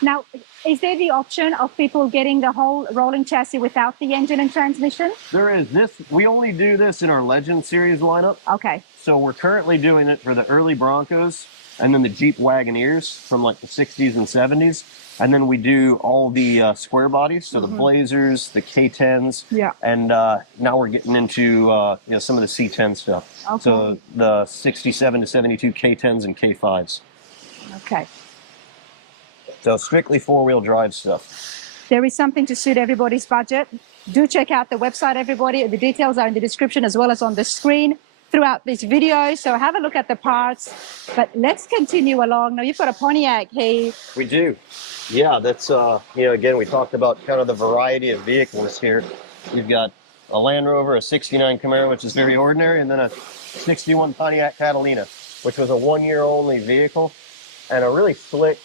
Now, is there the option of people getting the whole rolling chassis without the engine and transmission? There is. We only do this in our Legend series lineup. Okay. So we're currently doing it for the early Broncos and then the Jeep Wagoneers from like the 60s and 70s. And then we do all the square bodies, so the Blazers, the K10s, and now we're getting into some of the C10 stuff. Okay. So the 67 to 72 K10s and K5s. Okay. So strictly four-wheel drive stuff. There is something to suit everybody's budget. Do check out the website, everybody. The details are in the description as well as on the screen throughout this video. So have a look at the parts. But let's continue along. Now you've got a Pontiac here. We do. Yeah, that's, again, we talked about kind of the variety of vehicles here. You've got a Land Rover, a 69 Camaro, which is very ordinary, and then a 61 Pontiac Catalina, which was a one-year-only vehicle, and a really slick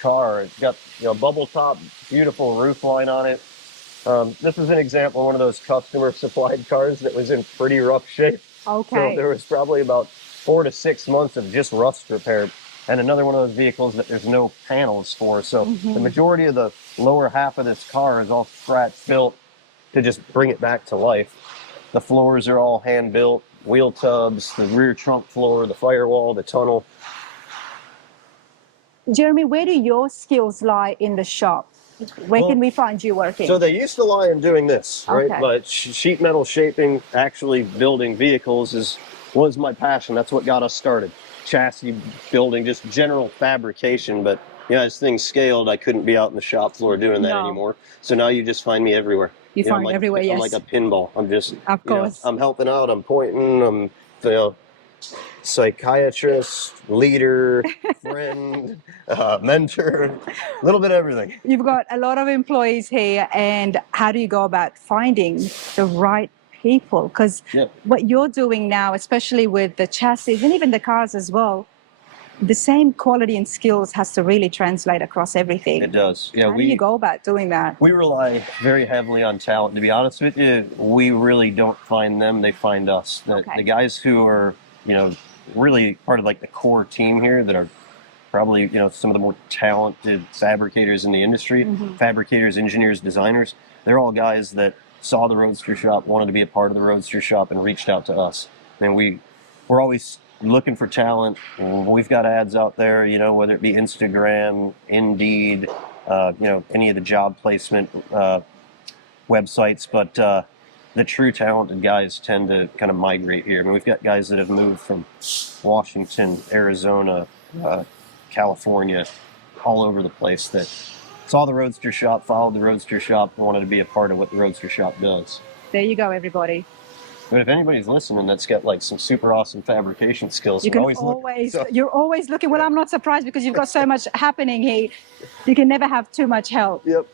car. It's got, bubble top, beautiful roof line on it. This is an example of one of those customer supplied cars that was in pretty rough shape. Okay. So there was probably about 4 to 6 months of just rust repair. and another one of those vehicles that there's no panels for. So the majority of the lower half of this car is all scratch built to just bring it back to life. The floors are all hand built, wheel tubs, the rear trunk floor, the firewall, the tunnel. Jeremy, where do your skills lie in the shop? Where can we find you working? So they used to lie in doing this, right? Okay. But sheet metal shaping, actually building vehicles was my passion. That's what got us started. Chassis building, just general fabrication. But yeah, as things scaled, I couldn't be out in the shop floor doing that anymore. So now you just find me everywhere. You find I'm everywhere, yes. I'm like a pinball. I'm just, Of course. I'm helping out. I'm pointing. I'm, psychiatrist, leader, friend, mentor, a little bit of everything. You've got a lot of employees here, and how do you go about finding the right people? Because what you're doing now, especially with the chassis and even the cars as well, the same quality and skills has to really translate across everything. It does. Yeah. How do you go about doing that? We rely very heavily on talent. To be honest with you, we really don't find them; they find us. The guys who are, really part of like the core team here that are probably, some of the more talented fabricators in the industry, fabricators, engineers, designers. They're all guys that saw the Roadster Shop, wanted to be a part of the Roadster Shop, and reached out to us. And we're always looking for talent. We've got ads out there, whether it be Instagram, Indeed, any of the job placement websites, but the true talented guys tend to kind of migrate here. I mean, we've got guys that have moved from Washington, Arizona, California, all over the place that saw the Roadster Shop, followed the Roadster Shop, and wanted to be a part of what the Roadster Shop does. There you go, everybody. But if anybody's listening that's got like some super awesome fabrication skills, you're always looking. Well, I'm not surprised because you've got so much happening here. You can never have too much help. Yep.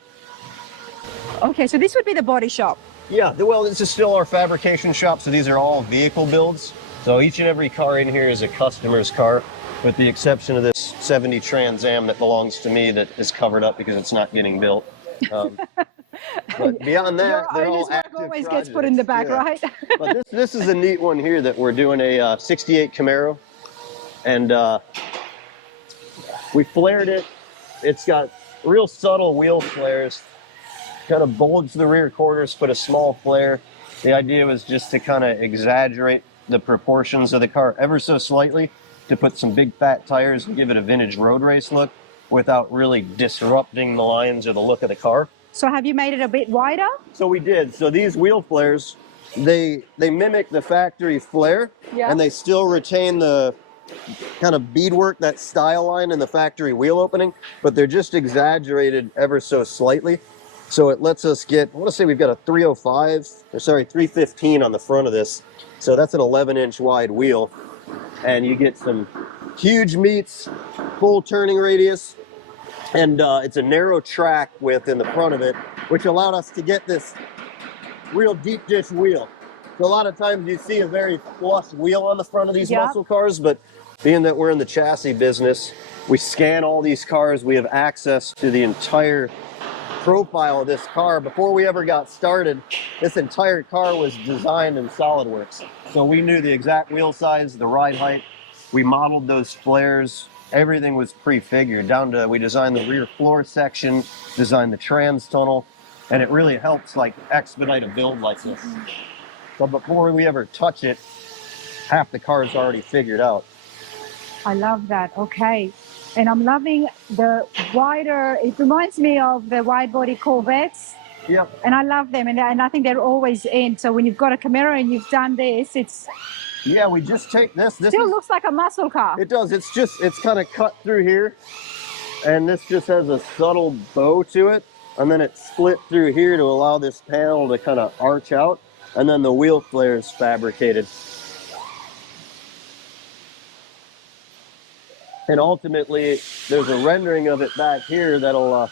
Okay, so this would be the body shop. Yeah, well, this is still our fabrication shop, so these are all vehicle builds. So each and every car in here is a customer's car, with the exception of this 70 Trans Am that belongs to me that is covered up because it's not getting built. But beyond that, they're all active always projects. Gets put in the back, right? But this is a neat one here that we're doing a 68 Camaro, and we flared it. It's got real subtle wheel flares, kind of bulge the rear quarters, put a small flare. The idea was just to kind of exaggerate the proportions of the car ever so slightly, to put some big fat tires and give it a vintage road race look without really disrupting the lines or the look of the car. So have you made it a bit wider? So we did. So these wheel flares, they mimic the factory flare, and they still retain the kind of beadwork, that style line in the factory wheel opening, but they're just exaggerated ever so slightly. So it lets us get, I want to say we've got a 315 on the front of this. So that's an 11-inch wide wheel. And you get some huge meats, full turning radius, and it's a narrow track width in the front of it, which allowed us to get this real deep dish wheel. So a lot of times you see a very flush wheel on the front of these muscle cars, but being that we're in the chassis business, we scan all these cars. We have access to the entire profile of this car. Before we ever got started, this entire car was designed in SolidWorks. So we knew the exact wheel size, the ride height. We modeled those flares. Everything was prefigured down to, we designed the rear floor section, designed the trans tunnel, and it really helps like expedite a build like this. So before we ever touch it, half the car is already figured out. I love that. Okay. And I'm loving the wider, it reminds me of the wide body Corvettes. Yep. And I love them, and I think they're always in. So when you've got a Camaro and you've done this, it's... Yeah, we just take this. This still looks like a muscle car. It does. It's kind of cut through here. And this just has a subtle bow to it. And then it's split through here to allow this panel to kind of arch out. And then the wheel flare is fabricated. And ultimately, there's a rendering of it back here that'll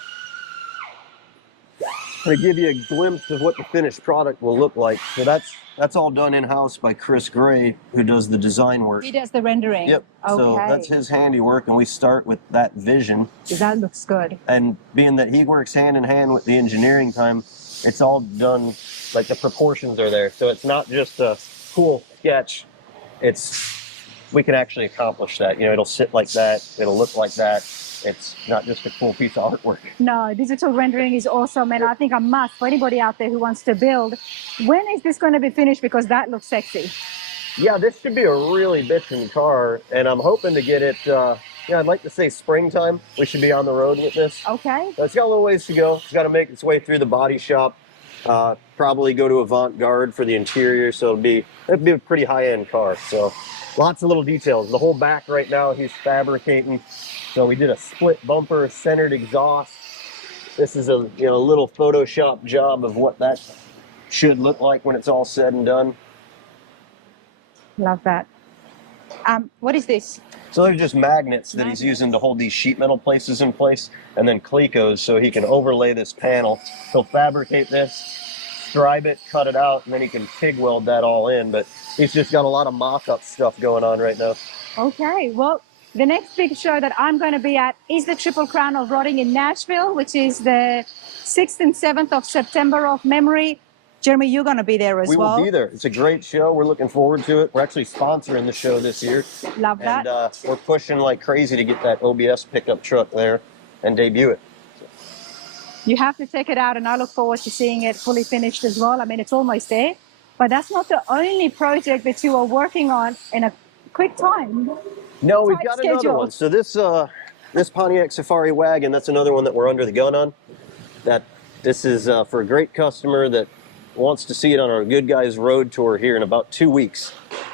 kind of give you a glimpse of what the finished product will look like. So that's all done in-house by Chris Gray, who does the design work. He does the rendering? Yep. Okay. So that's his handiwork, and we start with that vision. That looks good. And being that he works hand in hand with the engineering time, it's all done, like the proportions are there. So it's not just a cool sketch. It's we can actually accomplish that. You know, it'll sit like that, it'll look like that. It's not just a cool piece of artwork. No, digital rendering is awesome, and I think a must for anybody out there who wants to build. When is this going to be finished? Because that looks sexy. Yeah, this should be a really bitchin' car, and I'm hoping to get it, yeah, I'd like to say springtime. We should be on the road with this. Okay. So it's got a little ways to go. It's got to make its way through the body shop. Probably go to Avant-Garde for the interior, so it'll be a pretty high-end car. So lots of little details. The whole back right now he's fabricating. So we did a split bumper, centered exhaust. This is a little Photoshop job of what that should look like when it's all said and done. Love that. What is this? So they're just magnets that he's using to hold these sheet metal places in place, and then Clecos so he can overlay this panel. He'll fabricate this, scribe it, cut it out, and then he can TIG weld that all in. But he's just got a lot of mock-up stuff going on right now. Okay, well, the next big show that I'm going to be at is the Triple Crown of Rotting in Nashville, which is the 6th and 7th of September of memory. Jeremy, you're going to be there as well. We will be there. It's a great show. We're looking forward to it. We're actually sponsoring the show this year. Love that. And we're pushing like crazy to get that OBS pickup truck there and debut it. You have to check it out, and I look forward to seeing it fully finished as well. I mean, it's almost there. But that's not the only project that you are working on in a quick time. No, we've got another one. So this Pontiac Safari wagon, that's another one that we're under the gun on. This is for a great customer that wants to see it on our Good Guys Road Tour here in about 2 weeks.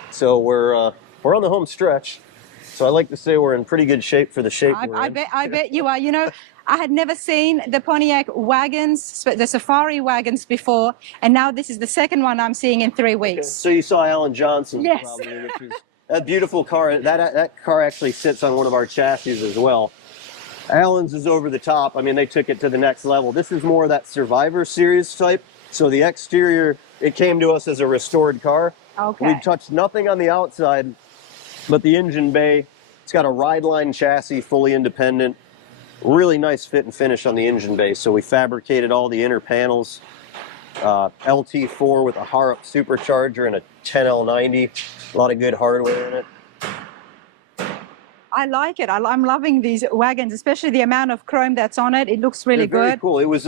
So we're on the home stretch. So I like to say we're in pretty good shape for the shape we're in. I bet you are. You know, I had never seen the Pontiac wagons, the Safari wagons before, and now this is the second one I'm seeing in 3 weeks. So you saw Alan Johnson's Yes. probably, which is that beautiful car. That car actually sits on one of our chassis as well. Alan's is over the top. I mean, they took it to the next level. This is more of that Survivor Series type. So the exterior, it came to us as a restored car. Okay. We touched nothing on the outside, but the engine bay, it's got a ride line chassis, fully independent. Really nice fit and finish on the engine bay. So we fabricated all the inner panels. LT4 with a Harrop supercharger and a 10L90. A lot of good hardware in it. I like it. I'm loving these wagons, especially the amount of chrome that's on it. It looks really They're very good. cool. It was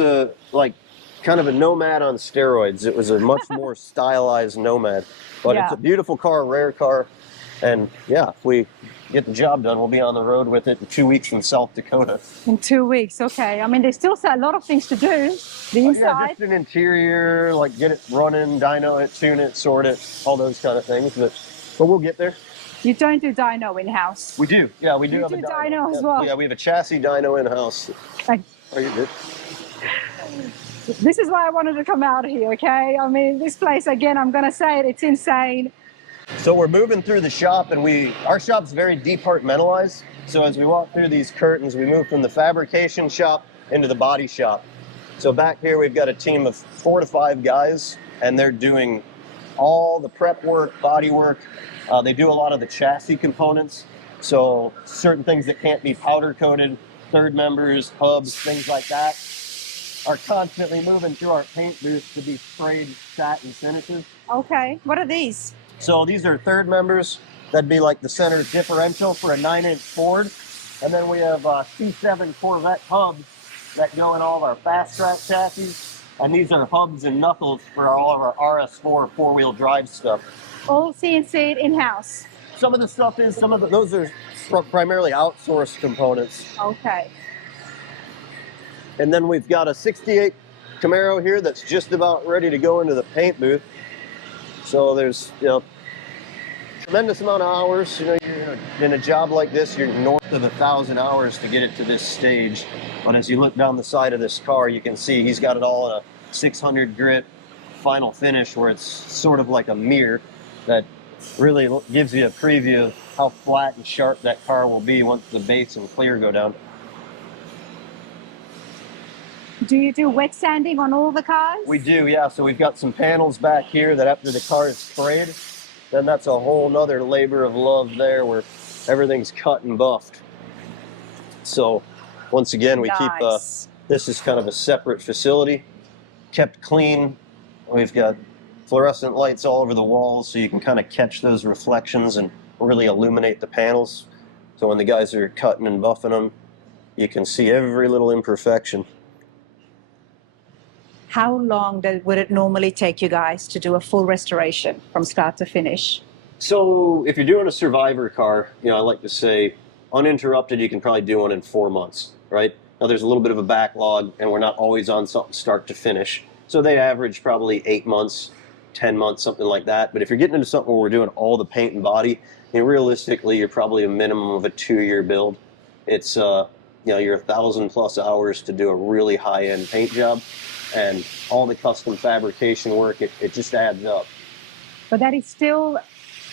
kind of a Nomad on steroids. It was a much more stylized Nomad. But Yeah. It's a beautiful car, rare car. And yeah, if we get the job done, we'll be on the road with it in 2 weeks in South Dakota. In 2 weeks, okay. I mean, there's still a lot of things to do. The Yeah, inside. just an interior, like get it running, dyno it, tune it, sort it, all those kind of things. But we'll get there. You don't do dyno in-house. We do. Yeah, we do You have do a dyno as Yeah, well. Yeah, we have a chassis dyno in-house. Like, Oh, you're good. this is why I wanted to come out here, okay? I mean, this place, again, I'm going to say it, it's insane. So we're moving through the shop, and our shop's very departmentalized. So as we walk through these curtains, we move from the fabrication shop into the body shop. So back here, we've got a team of 4 to 5 guys, and they're doing all the prep work, body work. They do a lot of the chassis components. So certain things that can't be powder coated, third members, hubs, things like that, are constantly moving through our paint booth to be sprayed satin finishes. Okay, what are these? So these are third members. That'd be like the center differential for a 9-inch Ford. And then we have C7 Corvette hubs that go in all of our fast track chassis. And these are hubs and knuckles for all of our RS4 four-wheel drive stuff. All CNC'd in-house. Some of the stuff is, those are primarily outsourced components. Okay. And then we've got a 68 Camaro here that's just about ready to go into the paint booth. So there's, tremendous amount of hours. You're in a job like this, you're north of 1,000 hours to get it to this stage. But as you look down the side of this car, you can see he's got it all in a 600 grit final finish where it's sort of like a mirror that really gives you a preview of how flat and sharp that car will be once the base and clear go down. Do you do wet sanding on all the cars? We do, yeah. So we've got some panels back here that after the car is sprayed, then that's a whole nother labor of love there where everything's cut and buffed. So once again, we keep, this is kind of a separate facility, kept clean. We've got fluorescent lights all over the walls so you can kind of catch those reflections, and really illuminate the panels. So when the guys are cutting and buffing them, you can see every little imperfection. How long would it normally take you guys to do a full restoration from start to finish? So if you're doing a survivor car, I like to say uninterrupted, you can probably do one in 4 months, right? Now there's a little bit of a backlog and we're not always on something start to finish. So they average probably 8 months, 10 months, something like that. But if you're getting into something where we're doing all the paint and body, realistically, you're probably a minimum of a 2-year build. It's, you're 1,000+ hours to do a really high-end paint job, and all the custom fabrication work, it just adds up. But that is still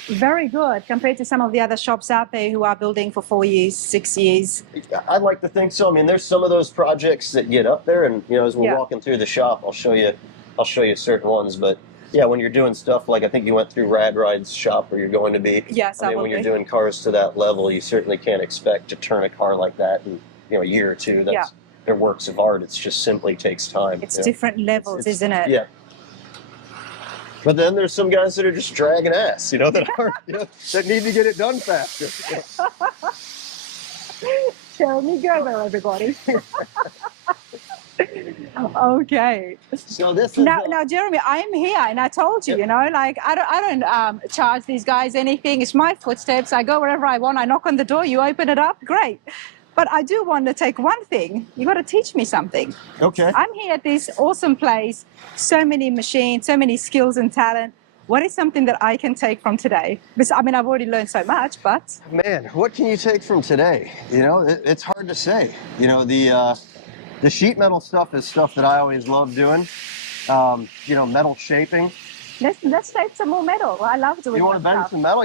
very good compared to some of the other shops out there who are building for 4 years, 6 years. I'd like to think so. I mean, there's some of those projects that get up there, and as we're walking through the shop, I'll show you certain ones. But yeah, when you're doing stuff like, I think you went through Rad Ride's shop, where you're going to be. Yes, I mean, when you're doing cars to that level, you certainly can't expect to turn a car like that in a year or two. They're works of art. It just simply takes time. It's different levels, isn't it? Yeah. But then there's some guys that are just dragging ass, that need to get it done faster. Tell me Gerber, everybody. Okay. So this is now, Jeremy, I'm here, and I told you, I don't charge these guys anything. It's my footsteps. I go wherever I want. I knock on the door. You open it up. Great. But I do want to take one thing. You got to teach me something. Okay. I'm here at this awesome place. So many machines, so many skills and talent. What is something that I can take from today? Because, I mean, I've already learned so much, but... Man, what can you take from today? It's hard to say. The sheet metal stuff is stuff that I always love doing. Metal shaping. Let's shape some more metal. I love doing that. You want to bend some metal?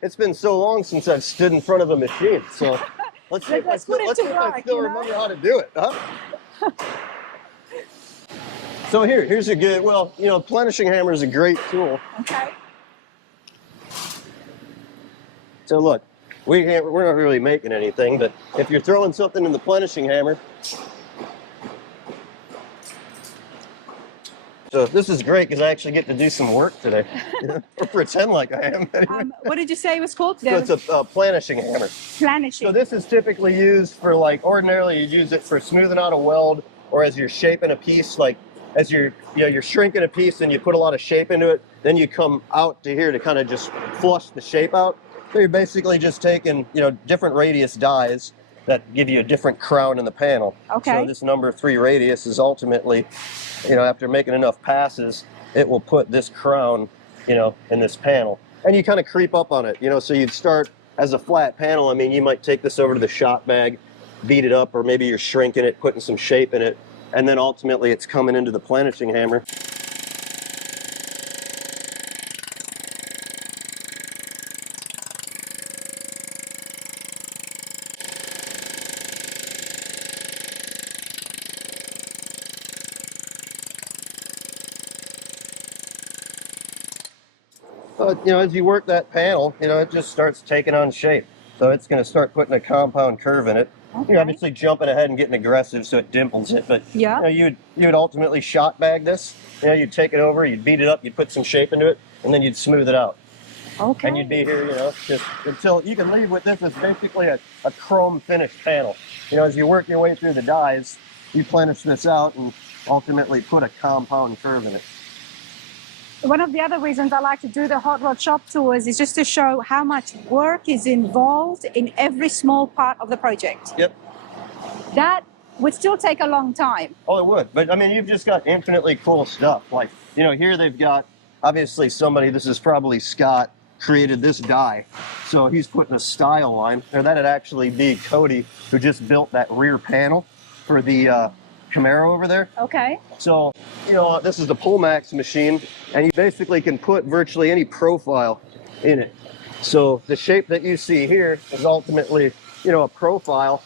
It's been so long since I've stood in front of a machine. So let's see if I still remember how to do it. Huh? So here's a good, plenishing hammer is a great tool. Okay. So look, we're not really making anything, but if you're throwing something in the plenishing hammer, so this is great because I actually get to do some work today, or pretend like I am. Anyway. What did you say it was called? So it's a plenishing hammer. Plenishing. So this is typically used for, ordinarily you use it for smoothing out a weld, or as you're shaping a piece, as you're shrinking a piece and you put a lot of shape into it, then you come out to here to kind of just flush the shape out. So you're basically just taking, different radius dies that give you a different crown in the panel. Okay. So this number 3 radius is ultimately, after making enough passes, it will put this crown, in this panel. And you kind of creep up on it, so you'd start as a flat panel. I mean, you might take this over to the shop bag, beat it up, or maybe you're shrinking it, putting some shape in it, and then ultimately it's coming into the plenishing hammer. As you work that panel, it just starts taking on shape. So it's going to start putting a compound curve in it. Okay. You're obviously jumping ahead and getting aggressive, so it dimples it. But you would ultimately shot bag this. You'd take it over, you'd beat it up, you'd put some shape into it, and then you'd smooth it out. Okay. And you'd be here, just until you can leave with this as basically a chrome finished panel. As you work your way through the dies, you plenish this out and ultimately put a compound curve in it. One of the other reasons I like to do the hot rod shop tours is just to show how much work is involved in every small part of the project. Yep. That would still take a long time. Oh, it would. But I mean, you've just got infinitely cool stuff. Like, here they've got, obviously somebody, this is probably Scott, created this die. So he's putting a style line. Or that'd actually be Cody, who just built that rear panel for the Camaro over there. Okay. So, this is the Pullmax machine, and you basically can put virtually any profile in it. So the shape that you see here is ultimately, a profile.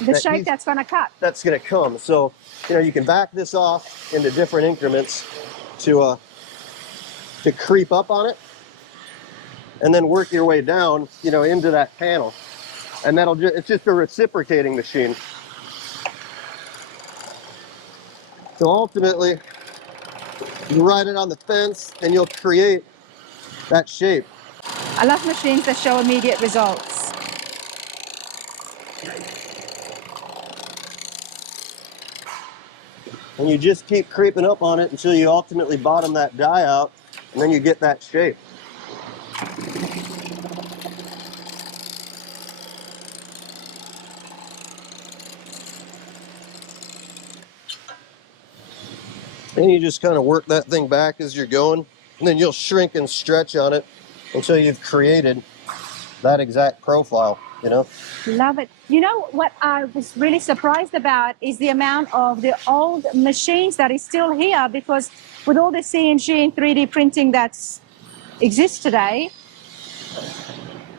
The shape that's going to cut. That's going to come. So, you can back this off into different increments to creep up on it, and then work your way down, into that panel. And it's just a reciprocating machine. So ultimately, you ride it on the fence and you'll create that shape. I love machines that show immediate results. And you just keep creeping up on it until you ultimately bottom that die out, and then you get that shape. And you just kind of work that thing back as you're going, and then you'll shrink and stretch on it until you've created that exact profile, you know? Love it. You know what I was really surprised about is the amount of the old machines that is still here, because with all the CNC and 3D printing that exists today,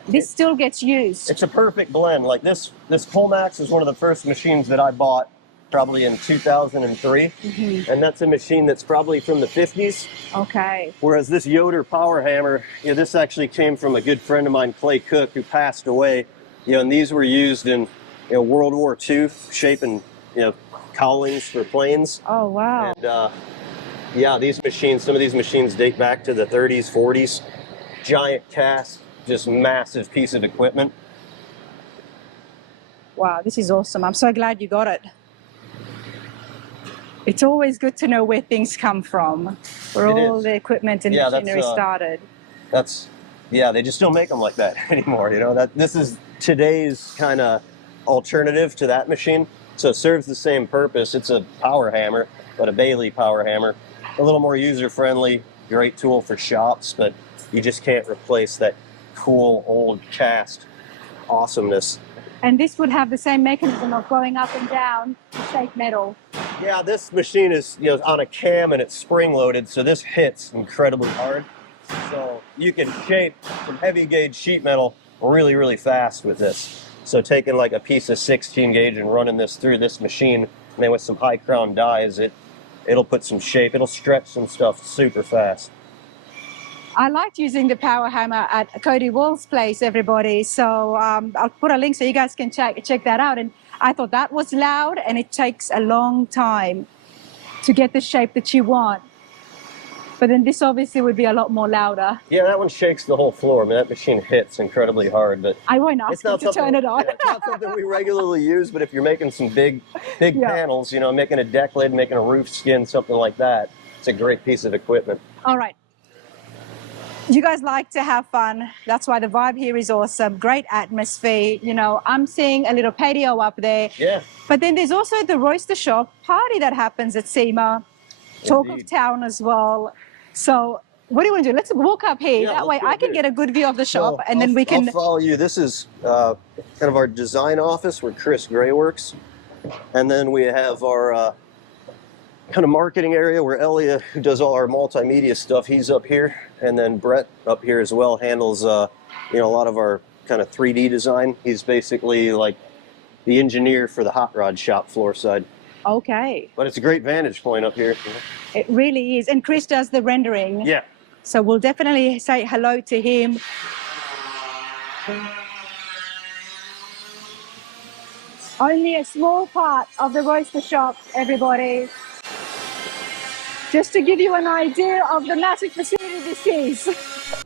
this still gets used. It's a perfect blend. Like this Colmax is one of the first machines that I bought probably in 2003. And that's a machine that's probably from the 50s. Okay. Whereas this Yoder power hammer, you know, this actually came from a good friend of mine, Clay Cook, who passed away. You know, and these were used in, you know, World War II, shaping, you know, cowlings for planes. Oh, wow. And yeah, these machines, some of these machines date back to the 30s, 40s. Giant cast, just massive piece of equipment. Wow, this is awesome. I'm so glad you got it. It's always good to know where things come from, where all the equipment and machinery started. Yeah, they just don't make them like that anymore. You know, this is today's kind of alternative to that machine. So it serves the same purpose. It's a power hammer, but a Bailey power hammer. A little more user-friendly, great tool for shops, but you just can't replace that cool old cast awesomeness. And this would have the same mechanism of going up and down to shape metal. Yeah, this machine is, you know, on a cam and it's spring-loaded, so this hits incredibly hard. So you can shape some heavy gauge sheet metal really, really fast with this. So taking like a piece of 16 gauge and running this through this machine, and then with some high crown dies, it'll put some shape, it'll stretch some stuff super fast. I liked using the power hammer at Cody Wall's place, everybody. So I'll put a link so you guys can check that out. And I thought that was loud, and it takes a long time to get the shape that you want. But then this obviously would be a lot more louder. Yeah, that one shakes the whole floor. I mean, that machine hits incredibly hard, but I won't ask you to turn it on. Yeah, it's not something we regularly use, but if you're making some big panels, you know, making a deck lid, making a roof skin, something like that, it's a great piece of equipment. All right. You guys like to have fun. That's why the vibe here is awesome. Great atmosphere. You know, I'm seeing a little patio up there. Yeah. But then there's also the Roadster Shop party that happens at SEMA. Talk of town as well. So what do you want to do? Let's walk up here. Yeah, that way I can get a good view of the shop, and then we can... I'll follow you. This is kind of our design office where Chris Gray works. And then we have our kind of marketing area where Elliot, who does all our multimedia stuff, he's up here. And then Brett up here as well handles, you know, a lot of our kind of 3D design. He's basically like the engineer for the Hotrod shop floor side. Okay. But it's a great vantage point up here. It really is. And Chris does the rendering. Yeah. So we'll definitely say hello to him. Only a small part of the Roadster Shop, everybody. Just to give you an idea of the massive facility this is.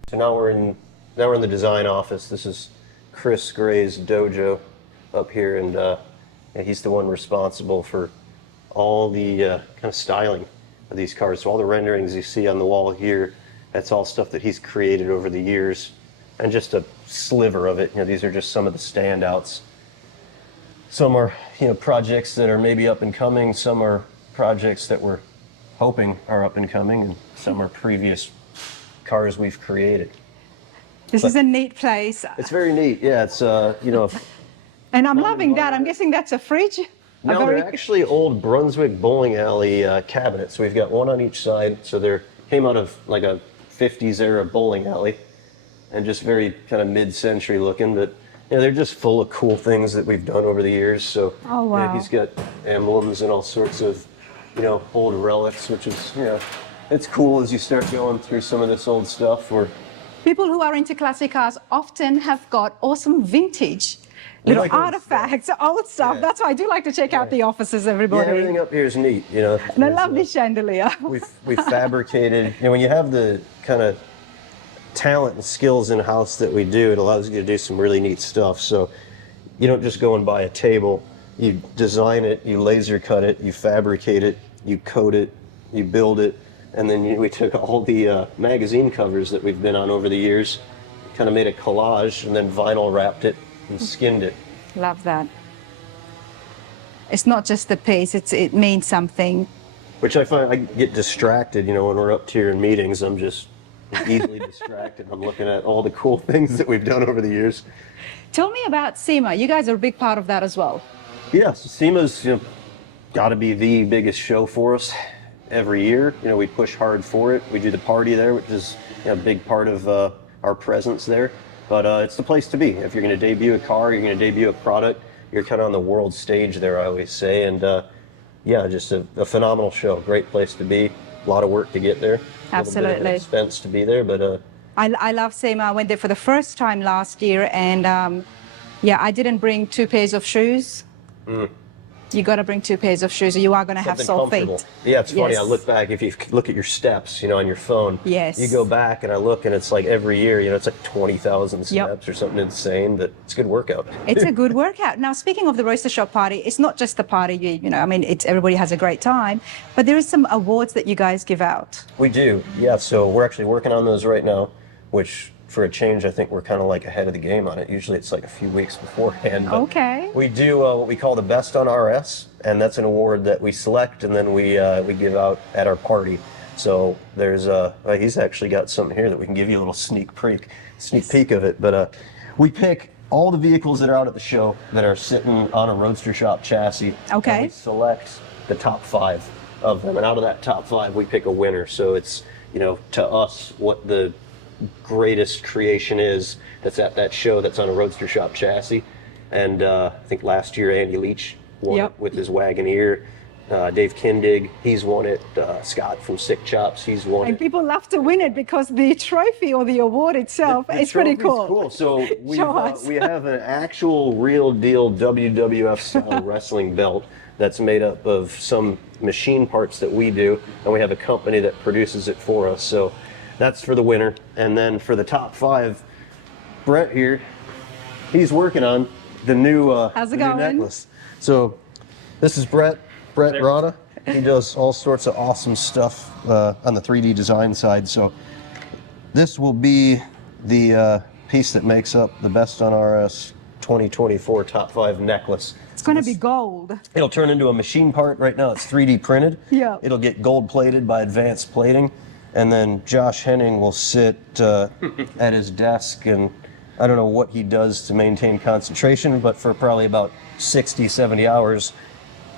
So now we're in the design office. This is Chris Gray's dojo up here, and yeah, he's the one responsible for all the kind of styling of these cars. So all the renderings you see on the wall here, that's all stuff that he's created over the years, and just a sliver of it. You know, these are just some of the standouts. Some are, you know, projects that are maybe up and coming. Some are projects that we're hoping are up and coming, and some are previous cars we've created. This is a neat place. It's very neat. Yeah, it's you know. And I'm loving that. I'm guessing that's a fridge. No, they're actually old Brunswick bowling alley cabinets. So we've got one on each side. So they came out of like a 50s era bowling alley, and just very kind of mid-century looking. But you know, they're just full of cool things that we've done over the years. So oh, wow. Yeah, he's got emblems and all sorts of, you know, old relics, which is, you know, it's cool as you start going through some of this old stuff. People who are into classic cars often have got awesome vintage little artifacts, old stuff. Yeah. That's why I do like to check out the offices, everybody. Yeah, everything up here is neat, you know. And I love this chandelier. We've fabricated, you know, when you have the kind of talent and skills in-house that we do, it allows you to do some really neat stuff. So you don't just go and buy a table. You design it, you laser cut it, you fabricate it, you coat it, you build it, and then we took all the magazine covers that we've been on over the years, kind of made a collage, and then vinyl wrapped it and skinned it. Love that. It's not just the piece, it means something. Which I find I get distracted, you know, when we're up here in meetings, I'm just easily distracted. I'm looking at all the cool things that we've done over the years. Tell me about SEMA. You guys are a big part of that as well. Yeah, so SEMA's, you know, got to be the biggest show for us every year. You know, we push hard for it. We do the party there, which is, you know, a big part of our presence there. But it's the place to be. If you're going to debut a car, you're going to debut a product, you're kind of on the world stage there, I always say. And yeah, just a phenomenal show. Great place to be. A lot of work to get there. Absolutely. A little bit of an expense to be there, but I love SEMA. I went there for the first time last year, and yeah, I didn't bring 2 pairs of shoes. You got to bring 2 pairs of shoes, or you are going to have sore feet. Yeah, it's funny. Yes. I look back. If you look at your steps, you know, on your phone, yes, you go back and I look, and it's like every year, you know, it's like 20,000 steps or something insane. But it's a good workout. It's a good workout. Now, speaking of the Roadster Shop party, it's not just the party. You know, I mean, it's everybody has a great time, but there is some awards that you guys give out. We do, yeah. So we're actually working on those right now, which, for a change, I think we're kind of like ahead of the game on it. Usually it's like a few weeks beforehand. But okay. We do what we call the Best on RS, and that's an award that we select and then we give out at our party. So there's he's actually got something here that we can give you a little sneak peek of it. But we pick all the vehicles that are out at the show that are sitting on a Roadster Shop chassis. Okay. And we select the top 5 of them, and out of that top 5, we pick a winner. So it's, you know, to us what the greatest creation is that's at that show that's on a Roadster Shop chassis. And I think last year Andy Leach won it with his Wagoneer. Dave Kindig, he's won it. Scott from Sick Chops, he's won it. And people love to win it because the trophy or the award itself is pretty cool. Cool. So we have an actual real deal WWF style wrestling belt that's made up of some machine parts that we do, and we have a company that produces it for us. So that's for the winner. And then for the top 5, Brett here, he's working on the new, How's it new going? necklace. So this is Brett Rada. He does all sorts of awesome stuff on the 3D design side. So this will be the piece that makes up the Best on RS 2024 top 5 necklace. It's going to be gold. It'll turn into a machine part. Right now it's 3D printed. Yeah. It'll get gold plated by advanced plating. And then Josh Henning will sit at his desk, and I don't know what he does to maintain concentration, but for probably about 60, 70 hours,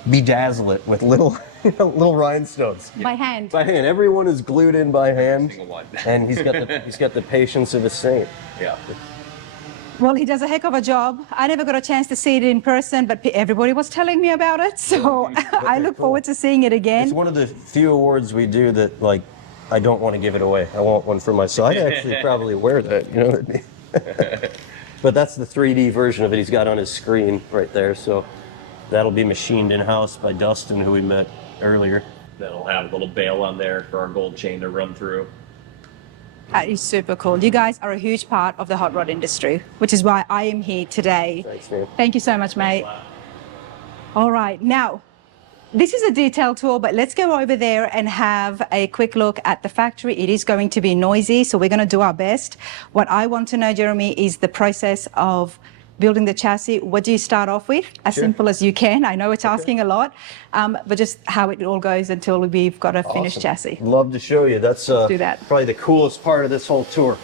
bedazzle it with little little rhinestones. By hand. By hand. Everyone is glued in by hand. Single one. And he's got the patience of a saint. Yeah. Well, he does a heck of a job. I never got a chance to see it in person, but everybody was telling me about it, so I look forward to seeing it again. It's one of the few awards we do that, like, I don't want to give it away. I want one for myself. I'd actually probably wear that, you know. But that's the 3D version of it. He's got on his screen right there. So that'll be machined in-house by Dustin, who we met earlier. That'll have a little bail on there for our gold chain to run through. That is super cool. You guys are a huge part of the hot rod industry, which is why I am here today. Thanks, man. Thank you so much, mate. All right, now, this is a detail tour, but let's go over there and have a quick look at the factory. It is going to be noisy, so we're going to do our best. What I want to know, Jeremy, is the process of building the chassis. What do you start off with? As simple as you can. I know it's asking a lot, but just how it all goes until we've got a finished chassis. Love to show you. That's do that. probably the coolest part of this whole tour.